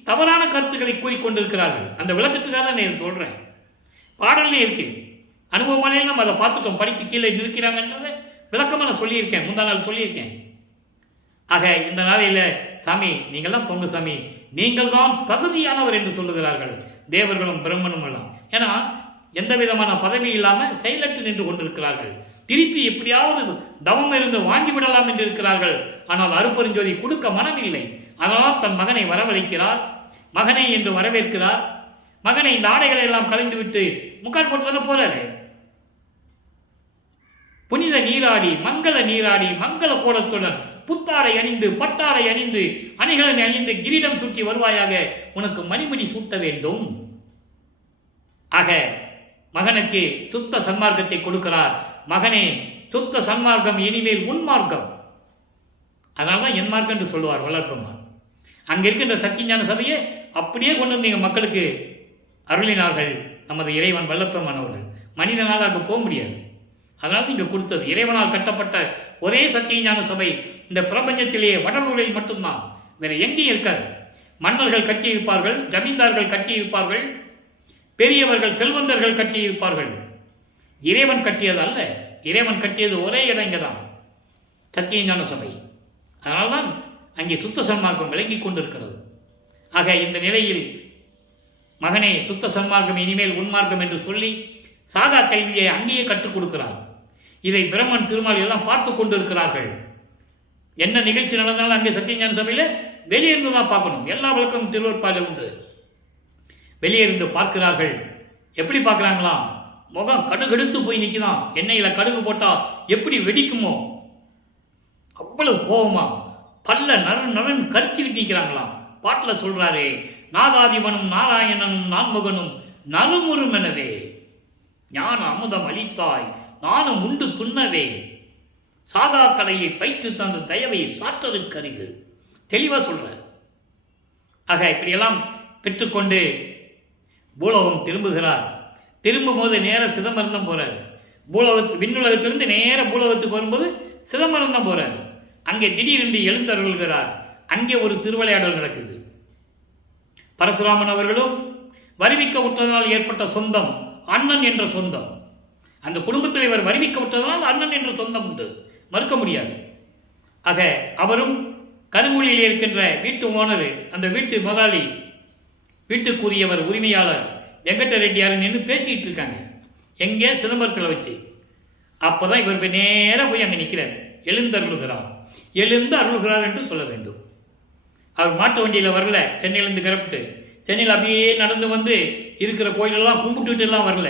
தவறான கருத்துக்களை கூறிக்கொண்டிருக்கிறார்கள். அந்த விளக்கத்துக்காக தான் நான் சொல்றேன். பாடல்லே இருக்கு, அனுபவமானே நம்ம அதை பார்த்துட்டோம். படிக்க கீழே நிற்கிறாங்கன்றதை விளக்கமாக நான் சொல்லியிருக்கேன், முந்தா நாள் சொல்லியிருக்கேன். ஆக இந்த நாளையில் சாமி நீங்கள்லாம் பொண்ணு சாமி, நீங்கள் தான் தகுதியானவர் என்று சொல்லுகிறார்கள் தேவர்களும் பிரம்மனும் எல்லாம். ஏன்னா எந்த விதமான பதவி இல்லாமல் செயலற்று நின்று கொண்டிருக்கிறார்கள். திருப்பி எப்படியாவது தவம் இருந்து வாங்கிவிடலாம் என்று இருக்கிறார்கள். ஆனால் அருப்பெருஞ்சோதி கொடுக்க மனமில்லை. அதனால் தன் மகனை வரவழைக்கிறார், மகனை என்று வரவேற்கிறார். மகனை இந்த ஆடைகளை எல்லாம் கலைந்து விட்டு முக்கால் போட்டு தானே போறாரு. புனித நீராடி மங்கள கோலத்துடன் புத்தாடை அணிந்து பட்டாடை அணிந்து அணிகளை அணிந்து கிரீடம் சுற்றி வருவாயாக, உனக்கு மணிமணி சூட்ட வேண்டும். ஆக மகனுக்கு சுத்த சன்மார்க்கத்தை கொடுக்கிறார். மகனே, சுத்த சன்மார்க்கம் இனிமேல் உன்மார்க்கம். அதனால்தான் என் மார்க்கம் என்று சொல்லுவார் வல்லப்பெருமான். அங்க இருக்கின்ற சத்தியஞான சபையை அப்படியே கொண்டு வந்து எங்கள் மக்களுக்கு அருளினார்கள் நமது இறைவன் வல்லப்பெருமான் அவர்கள். மனிதனால் அங்கு போக முடியாது. அதனால் இங்கே கொடுத்தது இறைவனால் கட்டப்பட்ட ஒரே சத்தியஞான சபை இந்த பிரபஞ்சத்திலேயே வடலூரில் மட்டும்தான், வேற எங்கேயும் இருக்காது. மன்னர்கள் கட்டியிருப்பார்கள், ஜமீன்தார்கள் கட்டியிருப்பார்கள், பெரியவர்கள் செல்வந்தர்கள் கட்டியிருப்பார்கள். இறைவன் கட்டியது அல்ல, இறைவன் கட்டியது ஒரே இடம் இங்கே தான், சத்தியஞான சபை. அதனால்தான் அங்கே சுத்த சன்மார்க்கம் விளங்கி கொண்டிருக்கிறது. ஆக இந்த நிலையில் மகனே, சுத்த சன்மார்க்கம் இனிமேல் உன்மார்க்கம் என்று சொல்லி சாகா கல்வியை அங்கேயே கற்றுக் கொடுக்கிறார். இதை பிரம்மன், திருமால் எல்லாம் பார்த்து கொண்டிருக்கிறார்கள். என்ன நிகழ்ச்சி நடந்தாலும் அங்கே சத்தியஞான சபையில் வெளியே இருந்து தான் பார்க்கணும். எல்லா வழக்கமும் திருவற்பாலே உண்டு. வெளியே இருந்து பார்க்கிறார்கள். எப்படி பார்க்குறாங்களாம்? முகம் கடுகெடுத்து போய் நிற்குதான். எண்ணெயில் கடுகு போட்டால் எப்படி வெடிக்குமோ அவ்வளவு கோபமா பல்ல நரன் கருத்திக்கிட்டு நிற்கிறாங்களாம். பாட்டில் சொல்றாரு, நாகாதிபனும் நாராயணனும் நான்முகனும் நறுமுறுமெனவே ஞான அமுதம் அளித்தாய் நானும் உண்டு துண்ணவே சாகா கலையை பயிற்று தந்த தயவை சாற்றலுக்கு அரிது. தெளிவாக சொல்ற. ஆக இப்படியெல்லாம் பெற்றுக்கொண்டு பூலோகம் திரும்புகிறார். திரும்பும் போது நேர சிதம்பரம் போறார். விண்ணுலகத்திலிருந்து நேர பூலோகத்துக்கு வரும்போது சிதம்பரம் தான் போறார். அங்கே திடீரென்று எழுந்தருள்கிறார். அங்கே ஒரு திருவிளையாடல் நடக்குது. பரசுராமன் அவர்களும் வருவிக்க விட்டதனால் ஏற்பட்ட சொந்தம் அண்ணன் என்ற சொந்தம். அந்த குடும்பத்தில் இவர் வருவிக்க விட்டதனால் அண்ணன் என்ற சொந்தம் உண்டு, மறுக்க முடியாது. ஆக அவரும் கருமொழியில் இருக்கின்ற வீட்டு ஓனர், அந்த வீட்டு முதலாளி, வீட்டுக்குரியவர், உரிமையாளர் வெங்கட்ட ரெட்டியார் நின்று பேசிக்கிட்டு இருக்காங்க. எங்கே? சிதம்பரத்தில் வச்சு. அப்போதான் இவர் நேராக போய் அங்கே நிற்கிறார். எழுந்து அருள்கிறார் என்று சொல்ல வேண்டும். அவர் மாட்டு வண்டியில் வரல, சென்னையிலேருந்து கிளப்பிட்டு சென்னையில் அப்படியே நடந்து வந்து இருக்கிற கோயிலெல்லாம் கும்பிட்டுட்டு எல்லாம் வரல.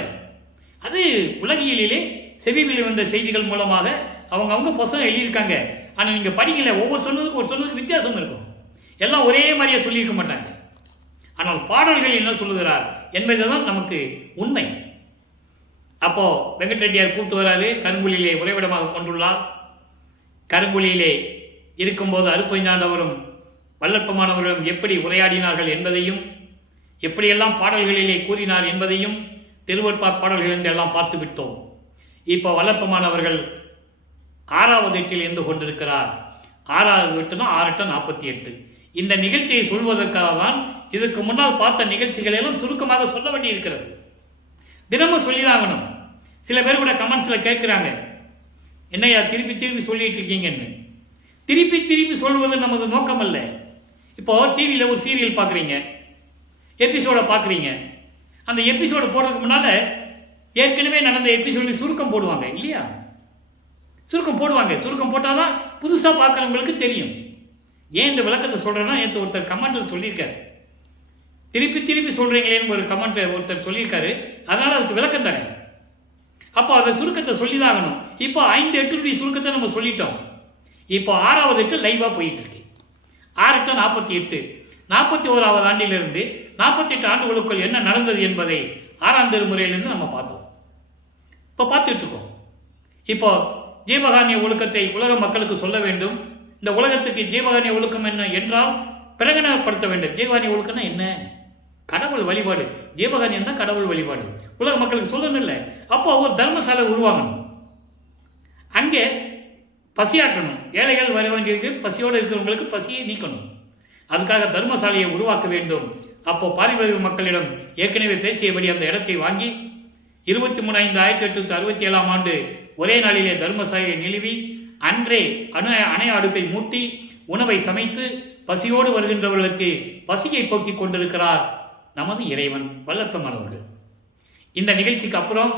அது உலகியலிலே செவிகளில் வந்த செய்திகள் மூலமாக அவங்க பசங்க எழுதியிருக்காங்க. ஆனால் நீங்கள் படிக்கல, ஒவ்வொரு சொன்னதுக்கு வித்தியாசம் இருக்கும். எல்லாம் ஒரே மாதிரியே சொல்லியிருக்க மாட்டாங்க. ஆனால் பாடல்கள் என்ன சொல்லுகிறார் என்பதுதான் நமக்கு உண்மை. அப்போது வெங்கட்ரெட்டியார் கூப்பிட்டு வராரு, கருங்குழியிலே உறைவிடமாக கொண்டுள்ளார். கருங்குழியிலே இருக்கும்போது அருப்பஞ்சாண்டவரும் வல்லற்பமானவர்களும் எப்படி உரையாடினார்கள் என்பதையும், எப்படியெல்லாம் பாடல்களிலே கூறினார் என்பதையும் திருவொற்பா பாடல்கள் எல்லாம் பார்த்து விட்டோம். இப்போ வல்லற்பமானவர்கள் 6வது எட்டில் இருந்து கொண்டிருக்கிறார். 6வது எட்டுனா 6:48. இந்த நிகழ்ச்சியை சொல்வதற்காக தான் இதுக்கு முன்னால் பார்த்த நிகழ்ச்சிகளை எல்லாம் சுருக்கமாக சொல்ல வேண்டி இருக்கிறது. தினமும் சொல்லிதாகணும். சில பேர் கூட கமெண்ட்ஸில் கேட்குறாங்க, என்னையா திருப்பி திருப்பி சொல்லிட்டு இருக்கீங்கன்னு. திருப்பி திருப்பி சொல்வது நமது நோக்கம் அல்ல. இப்போது டிவியில் ஒரு சீரியல் பார்க்குறீங்க, எபிசோடை பார்க்குறீங்க. அந்த எபிசோடு போடுறதுக்கு முன்னால் ஏற்கனவே நடந்த எபிசோடு சுருக்கம் போடுவாங்க இல்லையா? சுருக்கம் போடுவாங்க. சுருக்கம் போட்டால் தான் புதுசாக பார்க்குறவங்களுக்கு தெரியும். ஏன் இந்த விளக்கத்தை சொல்கிறேன்னா, நேற்று ஒருத்தர் கமெண்ட்டில் சொல்லியிருக்காரு, திருப்பி திருப்பி சொல்கிறீங்களேன்னு ஒரு கமெண்ட் ஒருத்தர் சொல்லியிருக்காரு. அதனால் அதுக்கு விளக்கம் தரேன். அப்போ அந்த சுருக்கத்தை சொல்லி தான் ஆகணும். இப்போ 5 எட்டுடைய சுருக்கத்தை நம்ம சொல்லிட்டோம். இப்போ 6வது எட்டு லைவாக போயிட்டுருக்கு. 6:48. 41வது ஆண்டிலிருந்து 48 ஆண்டுகளுக்குள் என்ன நடந்தது என்பதை 6ஆம் திருமுறையிலிருந்து நம்ம பார்த்தோம். இப்போ பார்த்துட்டு இருக்கோம். இப்போ ஜீவகாருண்ய ஒழுக்கத்தை உலக மக்களுக்கு சொல்ல வேண்டும். இந்த உலகத்துக்கு ஜீவகாருண்ய ஒழுக்கம் என்ன என்றால் பிரகடனப்படுத்த வேண்டும். ஜீவகாருண்ய ஒழுக்கம்னா என்ன? கடவுள் வழிபாடு. ஜீவகாருண்யம் தான் கடவுள் வழிபாடு. உலக மக்களுக்கு சொல்லணும் இல்லை. அப்போ ஒரு தர்மசாலை உருவாகணும். அங்கே பசியாற்றணும். ஏழைகள் வர வேண்டியிருக்கு, பசியோடு இருக்கிறவங்களுக்கு பசியை நீக்கணும். அதுக்காக தர்மசாலையை உருவாக்க வேண்டும். அப்போ பாரிவாரிக மக்களிடம் ஏற்கனவே பேசியபடி அந்த இடத்தை வாங்கி 23/5/1867 ஆண்டு ஒரே நாளிலே தர்மசாலையை நிறுவி அன்றே அணைய அடுப்பை மூட்டி உணவை சமைத்து பசியோடு வருகின்றவர்களுக்கு பசியை போக்கிக் கொண்டிருக்கிறார் நமது இறைவன் வல்லற்பமானவர்கள். இந்த நிகழ்ச்சிக்கு அப்புறம்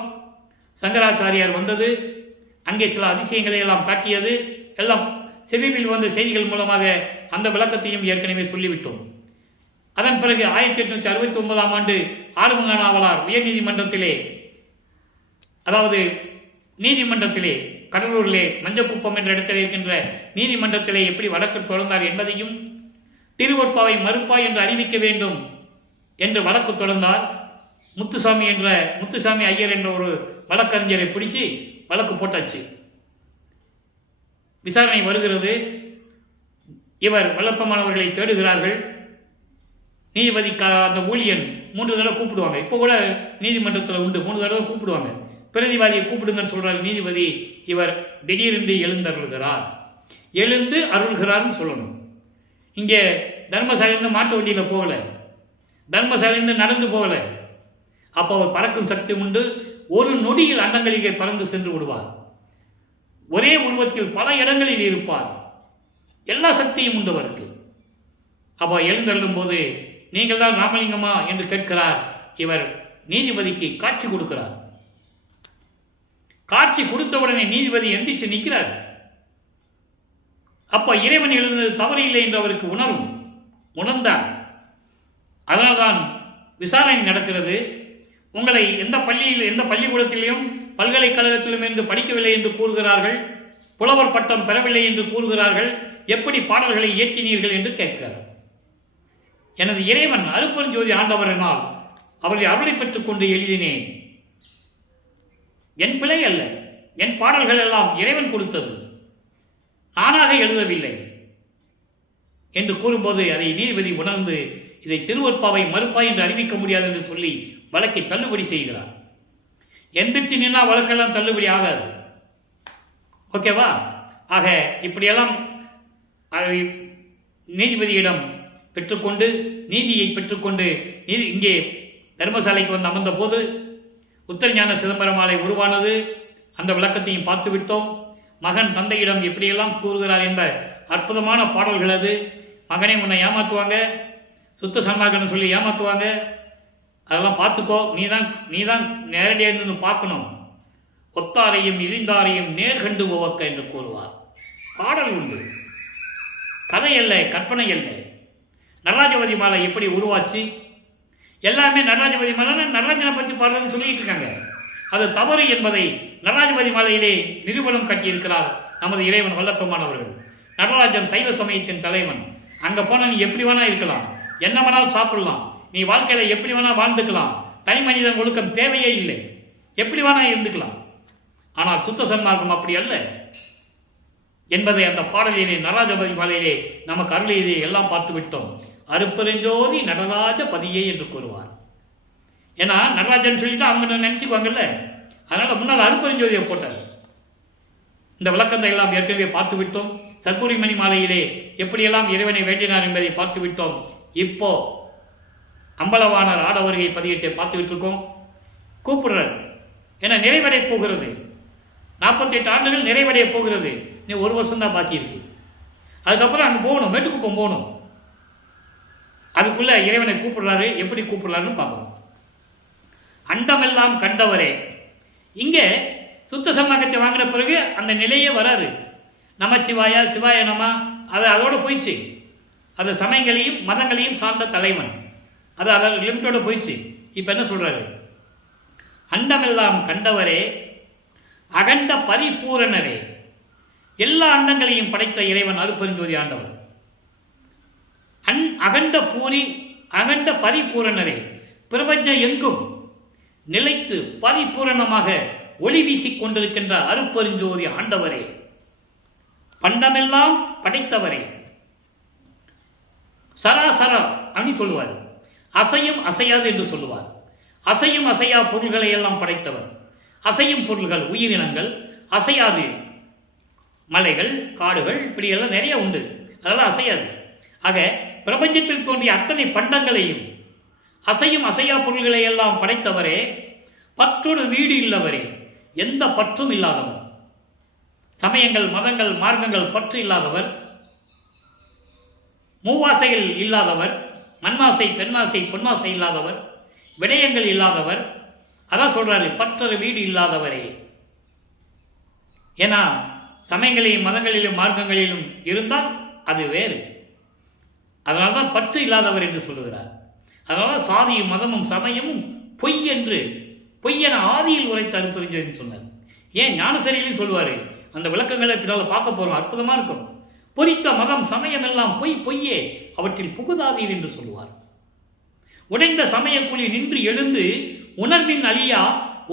சங்கராச்சாரியார் வந்தது, அங்கே சில அதிசயங்களை எல்லாம் காட்டியது, எல்லாம் செவியில் வந்த செய்திகள் மூலமாக அந்த விளக்கத்தையும் ஏற்கனவே சொல்லிவிட்டோம். அதன் பிறகு 1869 ஆண்டு ஆறுமுக நாவலார் உயர்நீதிமன்றத்திலே, அதாவது நீதிமன்றத்திலே, கடலூரிலே மஞ்சக்குப்பம் என்ற இடத்தில் இருக்கின்ற நீதிமன்றத்திலே எப்படி வழக்கு தொடர்ந்தார் என்பதையும், திருவொற்பாவை மறுப்பாய் என்று அறிவிக்க வேண்டும் என்று வழக்கு தொடர்ந்தார். முத்துசாமி ஐயர் என்ற ஒரு வழக்கறிஞரை பிடிச்சி வழக்கு போட்டாச்சு. விசாரணை வருகிறது. இவர் வல்லப்பமானவர்களை தேடுகிறார்கள். நீதிபதி அந்த ஊழியன் 3 தடவை கூப்பிடுவாங்க. இப்போ கூட நீதிமன்றத்தில் உண்டு, 3 தடவை கூப்பிடுவாங்க. பிரதிவாதியை கூப்பிடுங்கன்னு சொல்கிறார் நீதிபதி. இவர் திடீரென்று எழுந்து அருள்கிறார்னு சொல்லணும். இங்கே தர்மசாலையிலேருந்து மாட்டு வண்டியில் போகலை, தர்மசாலையிலேருந்து நடந்து போகலை. அப்போ அவர் பறக்கும் சக்தி உண்டு. ஒரு நொடியில் அண்டங்களிலே பறந்து சென்று விடுவார். ஒரே உருவத்தில் பல இடங்களில் இருப்பார். எல்லா சக்தியும் உண்டு அவருக்கு. அப்போ எழுந்தருளும் போது நீங்கள் தான் ராமலிங்கமா என்று கேட்கிறார். இவர் நீதிபதிக்கு காட்சி கொடுக்கிறார். காட்சி கொடுத்தவுடனே நீதிபதி எந்திரிச்சு நிற்கிறார். அப்போ இறைவன் எழுந்தது தவறு இல்லை என்று அவருக்கு உணர்ந்தார். அதனால்தான் விசாரணை நடக்கிறது. உங்களை எந்த பள்ளிக்கூடத்திலையும் பல்கலைக்கழகத்திலும் இருந்து படிக்கவில்லை என்று கூறுகிறார்கள், புலவர் பட்டம் பெறவில்லை என்று கூறுகிறார்கள், எப்படி பாடல்களை இயற்றினீர்கள் என்று கேட்கிறார். எனது இறைவன் அருப்பெருஞ்சோதி ஆண்டவரனால் அவர்களை அருளை பெற்றுக் கொண்டு எழுதினேன். என் பிழை அல்ல, என் பாடல்கள் எல்லாம் இறைவன் கொடுத்தது, நானாக எழுதவில்லை என்று கூறும்போது அதை நீதிபதி உணர்ந்து இதை திருவொற்பாவை மறுப்பாய் என்று அறிவிக்க முடியாது என்று சொல்லி வழக்கை தள்ளுபடி செய்கிறார். எந்திரிச்சு நின்னா வழக்கெல்லாம் தள்ளுபடி ஆகாது. ஓகேவா? ஆக இப்படியெல்லாம் நீதிபதியிடம் பெற்றுக்கொண்டு நீதியை பெற்றுக்கொண்டு இங்கே தர்மசாலைக்கு வந்து அமர்ந்த போது உத்தரஞான சிதம்பரமாலை உருவானது. அந்த விளக்கத்தையும் பார்த்து விட்டோம். மகன் தந்தையிடம் எப்படியெல்லாம் கூறுகிறார் என்ப அற்புதமான பாடல்கள். அது மகனே உன்னை ஏமாற்றுவாங்க, சுத்த சன்மார்க்கன்னு சொல்லி ஏமாற்றுவாங்க, அதெல்லாம் பார்த்துக்கோ, நீ தான் நேரடியாக இருந்து பார்க்கணும். ஒத்தாரையும் இழிந்தாரையும் நேர்கண்டு உவக்க என்று கூறுவார். பாடல் உண்டு, கதை அல்ல, கற்பனை அல்ல. நடராஜபதி மாலை எப்படி உருவாச்சு? எல்லாமே நடராஜபதி மாலை நடராஜனை பற்றி பாடுறதுன்னு சொல்லிட்டு இருக்காங்க. அது தவறு என்பதை நடராஜபதி மாலையிலே நிரூபணம் கட்டியிருக்கிறார் நமது இறைவன் வல்லப்பமானவர்கள். நடராஜன் சைவ சமயத்தின் தலைவன். அங்கே போனால் நீ எப்படி வேணா இருக்கலாம், என்ன வேணாலும் சாப்பிடலாம், நீ வாழ்க்கையில் எப்படி வேணா வாழ்ந்துக்கலாம். தனி மனிதன் ஒழுக்கம் தேவையே இல்லை. எப்படி வேணா இருந்துக்கலாம். ஆனால் சுத்த சன்மார்க்கம் அப்படி அல்ல என்பதை அந்த பாடலிலே நடராஜபதி மாலையிலே நமக்கு அருளியதை எல்லாம் பார்த்து விட்டோம். அருப்பெருஞ்சோதி நடராஜ பதியே என்று கூறுவார். ஏன்னா நடராஜன் சொல்லிட்டு அவங்க நினைச்சுக்குவாங்கல்ல, அதனால முன்னால் அருப்பெருஞ்சோதியை போட்டார். இந்த விளக்கத்தை எல்லாம் ஏற்கனவே பார்த்து விட்டோம். சர்க்குரி மணி மாலையிலே எப்படியெல்லாம் இறைவனை வேண்டினார் என்பதை பார்த்து விட்டோம். இப்போ அம்பலவாணர் ஆட வருகை பதியத்தை பார்த்துக்கிட்டு இருக்கோம். கூப்பிடுறார், ஏன்னா நிறைவடைய போகிறது. 48 ஆண்டுகள் நிறைவடைய போகிறது. நீ 1 வருஷம் தான் பாக்கி இருக்கு. அதுக்கப்புறம் அங்கே போகணும், மேட்டுக்குப்பம் போகணும். அதுக்குள்ள இறைவனை கூப்பிடுறாரு. எப்படி கூப்பிடுறாருன்னு பார்க்கணும். அண்டமெல்லாம் கண்டவரே. இங்கே சுத்த சன்மார்க்கத்தை வாங்கின பிறகு அந்த நிலையே வராது. நமச்சிவாயா சிவாய நம அதோட போயிடுச்சு. அது சமயங்களையும் மதங்களையும் சார்ந்த தலைவன், அது அதோட லிமிட்டோட போயிடுச்சு. இப்போ என்ன சொல்றாரு? அண்டமெல்லாம் கண்டவரே, அகண்ட பரிபூரணரே. எல்லா அண்டங்களையும் படைத்த இறைவன் அருப்பெருஞ்சோதி ஆண்டவர். அகண்ட பரிபூரணரே, பிரபஞ்சம் எங்கும் நிலைத்து பரிபூரணமாக ஒளி வீசிக் கொண்டிருக்கின்ற அருப்பெருஞ்சோதி ஆண்டவரே, பண்டமெல்லாம் படைத்தவரே. சராசர அப்படி சொல்லுவார். அசையும் அசையாது என்று சொல்லுவார். அசையும் அசையா பொருள்களை எல்லாம் படைத்தவர். அசையும் பொருள்கள் உயிரினங்கள், அசையாது மலைகள் காடுகள் இப்படியெல்லாம் நிறைய உண்டு, அதெல்லாம் அசையாது. ஆக பிரபஞ்சத்தில் தோன்றிய அத்தனை பண்டங்களையும் அசையும் அசையா பொருள்களை எல்லாம் படைத்தவரே, பற்றோடு வீடு இல்லவரே, எந்த பற்றும் இல்லாதவர். சமயங்கள் மதங்கள் மார்க்கங்கள் பற்று இல்லாதவர், மூவாசைகள் இல்லாதவர், மண்ணாசை பெண்ணாசை பொன்னாசை இல்லாதவர், விடயங்கள் இல்லாதவர். அதான் சொல்றாரு, பற்றொரு வீடு இல்லாதவரே. ஏன்னா சமயங்களிலும் மதங்களிலும் மார்க்கங்களிலும் இருந்தால் அது வேறு. அதனால்தான் பற்று இல்லாதவர் என்று சொல்லுகிறார். அதனால சாதியும் மதமும் சமயமும் பொய் என்று பொய்யென ஆதியில் உரைத்த அருப்பெருஞ்சோதி சொன்னார். ஏன் ஞானசரியிலும் சொல்லுவார். அந்த விளக்கங்களை பின்னால் பார்க்க போறோம், அற்புதமா இருக்கும். பொறித்த மதம் சமயம் எல்லாம் பொய் பொய்யே, அவற்றில் புகுதாதீர் என்று சொல்லுவார். உடைந்த சமய குழி நின்று எழுந்து உணர்வின் அழியா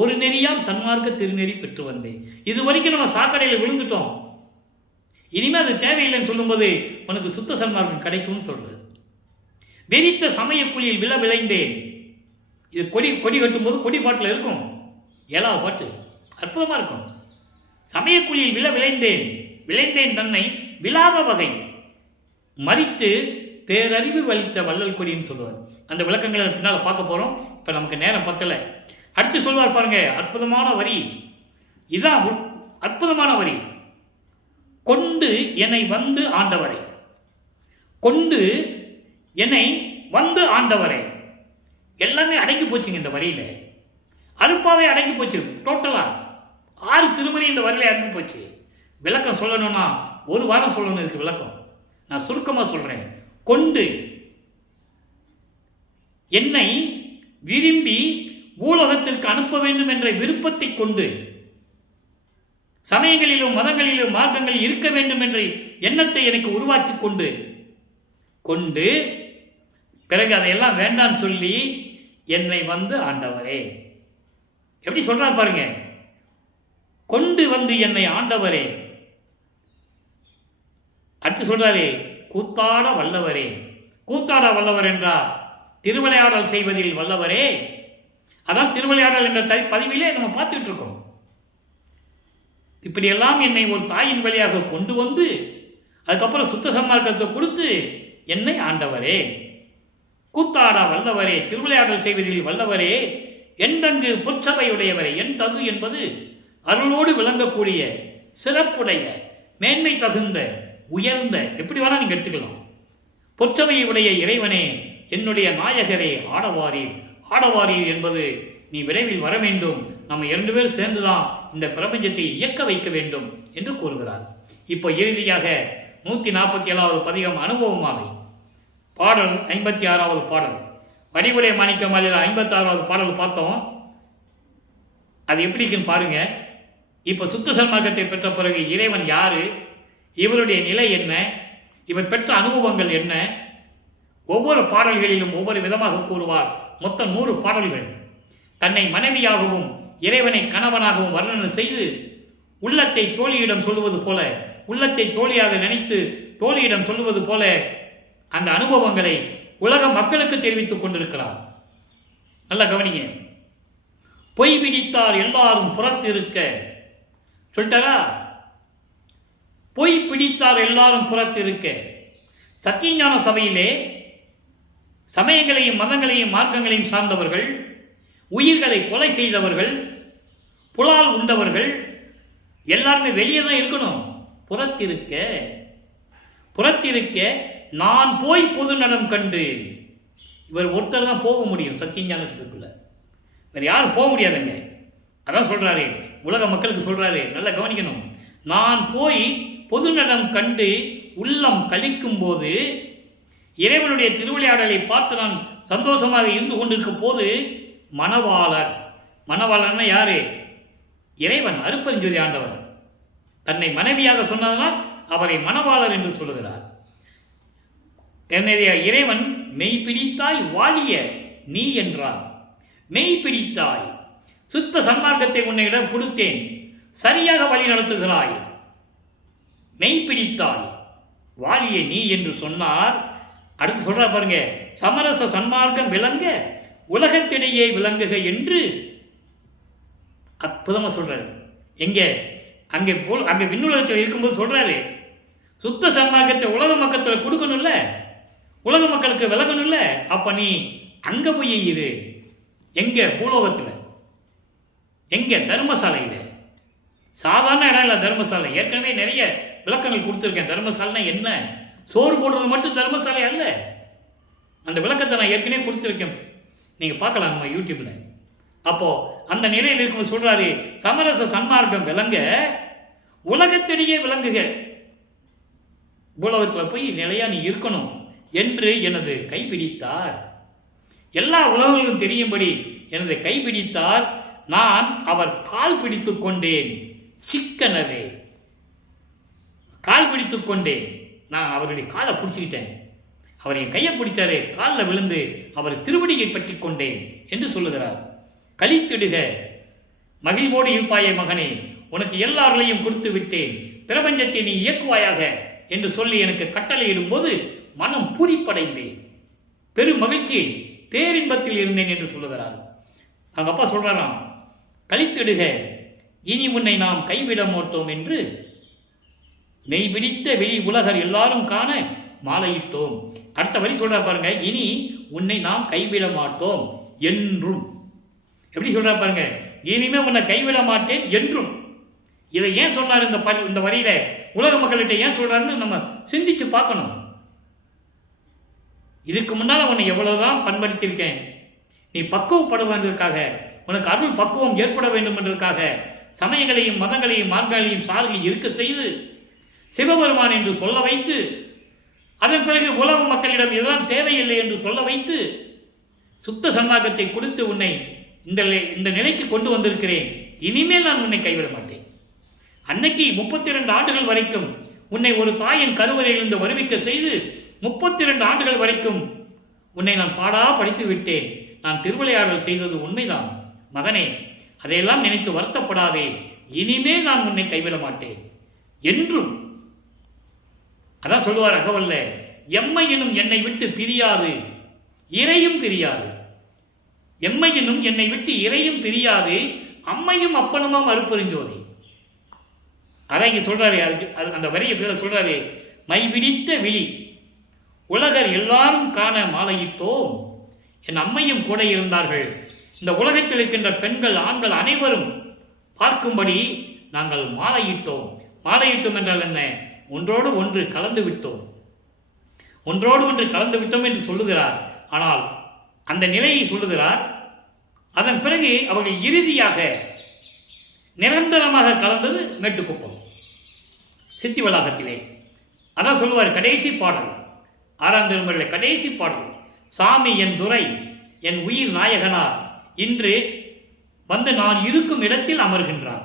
ஒரு நெறியாம் சன்மார்க்க திருநெறி பெற்று வந்தேன். இது வரைக்கும் நம்ம சாக்கடையில் விழுந்துட்டோம், இனிமே அது தேவையில்லைன்னு சொல்லும்போது உனக்கு சுத்த சன்மார்க்கம் கிடைக்கும்னு சொல்றது. வெறித்த சமய குழியில் விளைந்தேன். இது கொடி கட்டும்போது கொடி பாட்டில் இருக்கும், 7வது பாட்டு அற்புதமா இருக்கும். சமயக்குழியில் விளைந்தேன் தன்னை விழாத வகை மறித்து பேரறிவு வலித்த வள்ளல் கொடின்னு சொல்லுவார். அந்த விளக்கங்களை பின்னால் பார்க்க போறோம். இப்ப நமக்கு நேரம் பத்தல. அடுத்து சொல்வார் பாருங்க, அற்புதமான வரி. இதான் அற்புதமான வரி. கொண்டு என்னை வந்து ஆண்டவரை, கொண்டு என்னை வந்து ஆண்டவரை. எல்லாமே அடங்கி போச்சுங்க இந்த வரியில. அருப்பாவே அடங்கி போச்சு. டோட்டலா 6 திருமறை இந்த வரியில அடங்கி போச்சு. விளக்கம் சொல்லணும்னா 1 வாரம் சொல்லணும் இதுக்கு விளக்கம். நான் சுருக்கமா சொல்றேன். கொண்டு என்னை விரும்பி பூலோகத்திற்கு அனுப்ப வேண்டும் என்ற விருப்பத்தை கொண்டு, சமயங்களிலும் மதங்களிலும் மார்க்கங்களில் இருக்க வேண்டும் என்ற எண்ணத்தை எனக்கு உருவாக்கி கொண்டு பிறகு அதையெல்லாம் வேண்டான்னு சொல்லி என்னை வந்து ஆண்டவரே. எப்படி சொல்றார் பாருங்க, கொண்டு வந்து என்னை ஆண்டவரே. அடுத்து சொல்றாரு, கூத்தாட வல்லவரே. கூத்தாட வல்லவர் என்றார் திருவிளையாடல் செய்வதில் வல்லவரே. அதான் திருவிளையாடல் என்ற பதிவிலே நம்ம பார்த்துட்டு இருக்கோம். இப்படியெல்லாம் என்னை ஒரு தாயின் வழியாக கொண்டு வந்து அதுக்கப்புறம் சுத்த சன்மார்க்கத்தை கொடுத்து என்னை ஆண்டவரே. கூத்தாடா வல்லவரே, திருவிளையாடல் செய்வதில் வல்லவரே, எண்டங்கு பொற்சபையுடையவரே. என் தகு என்பது அருளோடு விளங்கக்கூடிய சிறப்புடைய மேன்மை தகுந்த உயர்ந்த, எப்படி வேணா நீங்க எடுத்துக்கலாம். பொற்சபையுடைய இறைவனே, என்னுடைய நாயகரே, ஆடவாரீர். ஆடவாரீர் என்பது நீ விரைவில் வர வேண்டும், நம்ம 2 பேர் சேர்ந்துதான் இந்த பிரபஞ்சத்தை இயக்க வைக்க வேண்டும் என்று கூறுகிறார். இப்போ இறுதியாக 147வது பதிகம் அனுபவமாலை பாடல் 56வது பாடல். வடிவுடைய மாணிக்க மாலையில் 56வது பாடல் பார்த்தோம். அது எப்படி இருக்குன்னு பாருங்க. இப்போ சுத்த சன்மார்க்கத்தை பெற்ற பிறகு இறைவன் யாரு, இவருடைய நிலை என்ன, இவர் பெற்ற அனுபவங்கள் என்ன, ஒவ்வொரு பாடல்களிலும் ஒவ்வொரு விதமாக கூறுவார். மொத்தம் 100 பாடல்கள். தன்னை மனைவியாகவும் இறைவனை கணவனாகவும் வர்ணனை செய்து உள்ளத்தை தோழியிடம் சொல்லுவது போல, உள்ளத்தை தோழியாக நினைத்து தோழியிடம் சொல்லுவது போல அந்த அனுபவங்களை உலக மக்களுக்கு தெரிவித்துக் கொண்டிருக்கிறார். நல்லா கவனிங்க. பொய் பிடித்தார் எல்லாரும் புறத்திருக்க சொல்லிட்டாரா? பொய் பிடித்தார் எல்லாரும் புறத்திருக்க. சத்தியஞான சபையிலே சமயங்களையும் மதங்களையும் மார்க்கங்களையும் சார்ந்தவர்கள், உயிர்களை கொலை செய்தவர்கள், புலால் உண்டவர்கள் எல்லாருமே வெளியே தான் இருக்கணும். புறத்திருக்க புறத்திருக்க நான் போய் பொது நலம் கண்டு. இவர் ஒருத்தர் தான் போக முடியும் சத்தியஞான சபைக்குள்ள, வேறு யாரும் போக முடியாதுங்க. அதான் சொல்றாரு, உலக மக்களுக்கு சொல்றாரு, நல்லா கவனிக்கணும். நான் போய் பொது நலம் கண்டு உள்ளம் கழிக்கும் போது, இறைவனுடைய திருவிளையாடலை பார்த்து நான் சந்தோஷமாக இருந்து கொண்டிருக்கும் போது, மணவாளர், மணவாளர்னா யாரு? இறைவன், அருட்பெருஞ்சோதி ஆண்டவர் தன்னை மனைவியாக சொன்னதனால் அவரை மணவாளர் என்று சொல்லுகிறார். என்னுடைய இறைவன் மெய் பிடித்தாய் வாழிய நீ என்றார். மெய் பிடித்தாய், சுத்த சன்மார்க்கத்தை உன்னிடம் கொடுத்தேன், சரியாக வழி நடத்துகிறாய், மெய் பிடித்தாய் வாழிய நீ என்று சொன்னார். அடுத்து சொல்றார் பாருங்க, சமரச சன்மார்க்கம் விளங்க உலகத்திடையே விளங்குக என்று அற்புதமா சொல்றாரு. எங்க? அங்கே விண்ணுலகத்தில் இருக்கும்போது சொல்றாரு, சுத்த சன்மார்க்கத்தை உலக மக்கத்தில் கொடுக்கணும்ல, உலக மக்களுக்கு விளங்கணும்ல, அப்ப நீ அங்க போய் இரு. எங்க? பூலோகத்தில். எங்க? தர்மசாலையில. சாதாரண இடம் இல்லை தர்மசாலை. ஏற்கனவே நிறைய விளக்கங்கள் கொடுத்துருக்கேன். தர்மசாலைனா என்ன? சோறு போடுறது மட்டும் தர்மசாலை அல்ல. அந்த விளக்கத்தை நான் ஏற்கனவே கொடுத்துருக்கேன், நீங்க பார்க்கலாம் நம்ம யூடியூப்ல. அப்போ அந்த நிலையில் இருக்கும் சொல்றாரு, சமரச சன்மார்க்கம் விளங்க உலகத்திலேயே விளங்குக, பூலோகத்தில் போய் நிலையா நீ இருக்கணும் என்று எனது கைப்பிடித்தார். எல்லா உலகங்களும் தெரியும்படி எனது கைப்பிடித்தார். நான் அவர் கால் பிடித்து கொண்டேன் சிக்கனவே. கால் பிடித்து கொண்டேன், நான் அவருடைய காலை பிடிச்சிக்கிட்டேன். அவர் என் கையை பிடிச்சாரே, காலில் விழுந்து அவர் திருவடியை பற்றி கொண்டேன் என்று சொல்லுகிறார். கழித்திடுக மகிழ்வோடு இருப்பாயே மகனே, உனக்கு எல்லாரையும் கொடுத்து விட்டேன், பிரபஞ்சத்தை நீ இயக்குவாயாக என்று சொல்லி எனக்கு கட்டளையிடும் போது மனம் பூரிப்படைந்தேன், பெரும் மகிழ்ச்சியை பேரின்பத்தில் இருந்தேன் என்று சொல்லுகிறார். அவங்க அப்பா சொல்றாராம், கழித்திடுக இனி உன்னை நாம் கைவிட மாட்டோம் என்று மெய் பிடித்த வெளி உலகர் எல்லாரும் காண மாலையிட்டோம். அடுத்த வரி சொல்றா பாருங்க, இனி உன்னை நாம் கைவிட மாட்டோம் என்றும். எப்படி சொல்றா பாருங்க, இனிமே உன்னை கைவிட மாட்டேன் என்றும். இதை ஏன் சொன்னார் இந்த வரியில? உலக மக்கள்கிட்ட ஏன் சொல்றாருன்னு நம்ம சிந்திச்சு பார்க்கணும். இதுக்கு முன்னால் உன்னை எவ்வளவுதான் பண்படுத்தியிருக்கேன், நீ பக்குவப்படுவதற்காக, உனக்கு அருள் பக்குவம் ஏற்பட வேண்டும் என்பதற்காக சமயங்களையும் மதங்களையும் மார்க்கங்களையும் சார்கை இருக்க செய்து சிவபெருமான் என்று சொல்ல வைத்து, அதன் பிறகு உலக மக்களிடம் இதெல்லாம் தேவையில்லை என்று சொல்ல வைத்து சுத்த சன்மார்க்கத்தை கொடுத்து உன்னை இந்த நிலைக்கு கொண்டு வந்திருக்கிறேன். இனிமேல் நான் உன்னை கைவிட மாட்டேன். அன்னைக்கு 32 ஆண்டுகள் வரைக்கும் உன்னை ஒரு தாயின் கருவறையிலிருந்து வருவிக்க செய்து 32 ஆண்டுகள் வரைக்கும் உன்னை நான் பாடா படித்து விட்டேன். நான் திருவிளையாடல் செய்தது உண்மைதான் மகனே, அதையெல்லாம் நினைத்து வருத்தப்படாதே. இனிமேல் நான் உன்னை கைவிட மாட்டேன் என்றும். அதான் சொல்லுவார் அகவல்ல, எம்மை எனும் என்னை விட்டு பிரியாது இறையும் பிரியாது. எம்மை எனும் என்னை விட்டு இறையும் பிரியாது, அம்மையும் அப்பனுமாம் அருட்பெருஞ்சோதி. அதான் இங்க சொல்றாரு. அந்த வரிய பேர சொல்றாரு, மை பிடித்த விழி உலகர் எல்லாரும் காண மாலையிட்டோம். என் அம்மையும் கூட இருந்தார்கள். இந்த உலகத்தில் இருக்கின்ற பெண்கள் ஆண்கள் அனைவரும் பார்க்கும்படி நாங்கள் மாலையிட்டோம். மாலையிட்டோம் என்றால் என்ன? ஒன்றோடு ஒன்று கலந்து விட்டோம், ஒன்றோடு ஒன்று கலந்து விட்டோம் என்று சொல்லுகிறார். ஆனால் அந்த நிலையை சொல்லுகிறார். அதன் பிறகு அவர்கள் இறுதியாக நிரந்தரமாக கலந்தது மேட்டுக்குப்பம் சித்தி வளாகத்திலே. அதான் சொல்லுவார் கடைசி பாடல், 6ஆம் திருமுறையில் கடைசி பாடல், சாமி என் துரை என் உயிர் நாயகனார் இன்று வந்து நான் இருக்கும் இடத்தில் அமர்கின்றார்.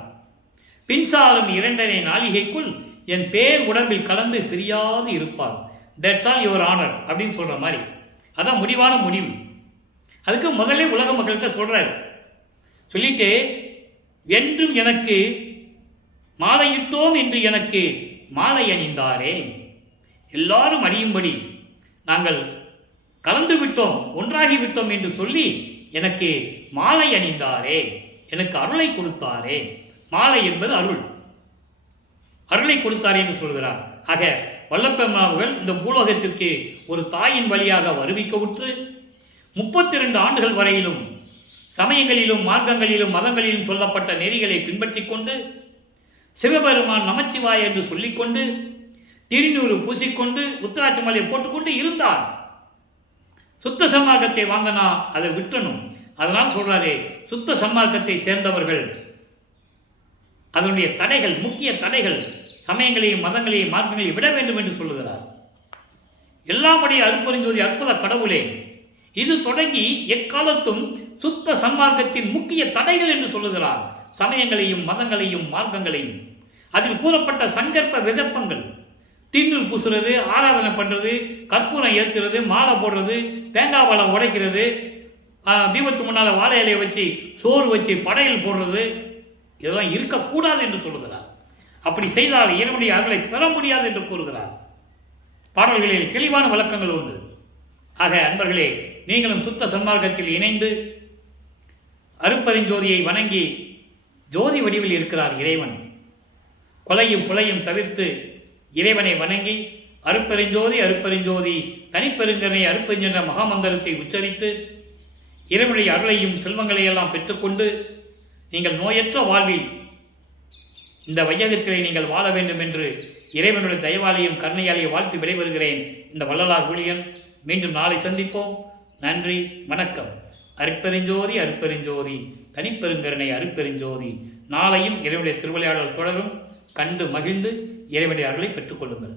பின்சாலும் 2.5 நாளிகைக்குள் என் பேர் உடம்பில் கலந்து பிரியாது இருப்பார். தட்ஸ் ஆல் யுவர் ஆனர் அப்படின்னு சொல்ற மாதிரி. அதான் முடிவான முடிவு. அதுக்கு முதல்ல உலக மக்கள்கிட்ட சொல்றாரு. சொல்லிட்டு என்றும் எனக்கு மாலையிட்டோம் என்று எனக்கு மாலை அணிந்தாரே. எல்லாரும் அறியும்படி நாங்கள் கலந்து விட்டோம், ஒன்றாகிவிட்டோம் என்று சொல்லி எனக்கு மாலை அணிந்தாரே, எனக்கு அருளை கொடுத்தாரே. மாலை என்பது அருள், அருளை கொடுத்தாரே என்று சொல்கிறார். ஆக வல்லப்பெருமாள் இந்த பூலோகத்திற்கு ஒரு தாயின் வழியாக வருவிக்கவுற்று 32 ஆண்டுகள் வரையிலும் சமயங்களிலும் மார்க்கங்களிலும் மதங்களிலும் சொல்லப்பட்ட நெறிகளை பின்பற்றி கொண்டு சிவபெருமான் நமச்சிவாய் என்று சொல்லிக்கொண்டு திருநூறு பூசிக்கொண்டு உத்தராட்சி மலையை போட்டுக்கொண்டு இருந்தார். சுத்த சன்மார்க்கத்தை வாங்கினா அதை விட்டணும். அதனால் சொல்றாரே, சுத்த சன்மார்க்கத்தை சேர்ந்தவர்கள் அதனுடைய தடைகள், முக்கிய தடைகள், சமயங்களையும் மதங்களையும் மார்க்கங்களையும் விட வேண்டும் என்று சொல்லுகிறார். எல்லாமுடைய அருட்பெருஞ்சோதி அற்புத கடவுளே, இது தொடங்கி எக்காலத்தும் சுத்த சன்மார்க்கத்தின் முக்கிய தடைகள் என்று சொல்லுகிறார். சமயங்களையும் மதங்களையும் மார்க்கங்களையும், அதில் கூறப்பட்ட சங்கற்ப விகற்பங்கள், திண்ணூர் பூசுறது, ஆராதனை பண்ணுறது, கற்பூரம் ஏற்றுறது, மாலை போடுறது, தேங்காய் பழம் உடைக்கிறது, தீபத்து முன்னால் வாழை இலையை வச்சு சோறு வச்சு படையல் போடுறது, இதெல்லாம் இருக்கக்கூடாது என்று சொல்லுகிறார். அப்படி செய்தால் இறைவனுடைய அருளை பெற முடியாது என்று கூறுகிறார். பாடல்களில் தெளிவான விளக்கங்கள் உண்டு. ஆக அன்பர்களே, நீங்களும் சுத்த சன்மார்க்கத்தில் இணைந்து அருட்பெருஞ்சோதியை வணங்கி ஜோதி வடிவில் இருக்கிறார் இறைவன். கொலையும் புலையும் தவிர்த்து இறைவனை வணங்கி அருட்பெருஞ்சோதி அருட்பெருஞ்சோதி தனிப்பெருங்கனை அருட்பெருஞ்சென்ற மகாமந்திரத்தை உச்சரித்து இறைவனுடைய அருளையும் செல்வங்களையெல்லாம் பெற்றுக்கொண்டு நீங்கள் நோயற்ற வாழ்வில் இந்த வையகத்திலே நீங்கள் வாழ வேண்டும் என்று இறைவனுடைய தயவாலையும் கருணையாலையும் வாழ்த்து விடைபெறுகிறேன். இந்த வள்ளலார் ஊழியன். மீண்டும் நாளை சந்திப்போம். நன்றி, வணக்கம். அருட்பெருஞ்சோதி அருட்பெருஞ்சோதி தனிப்பெருங்கருணை அருட்பெருஞ்சோதி. நாளையும் இறைவனுடைய திருவிளையாடல் தொடரும். கண்டு மகிழ்ந்து இறைவனுடைய அருளை பெற்றுக்கொள்ளுங்கள்.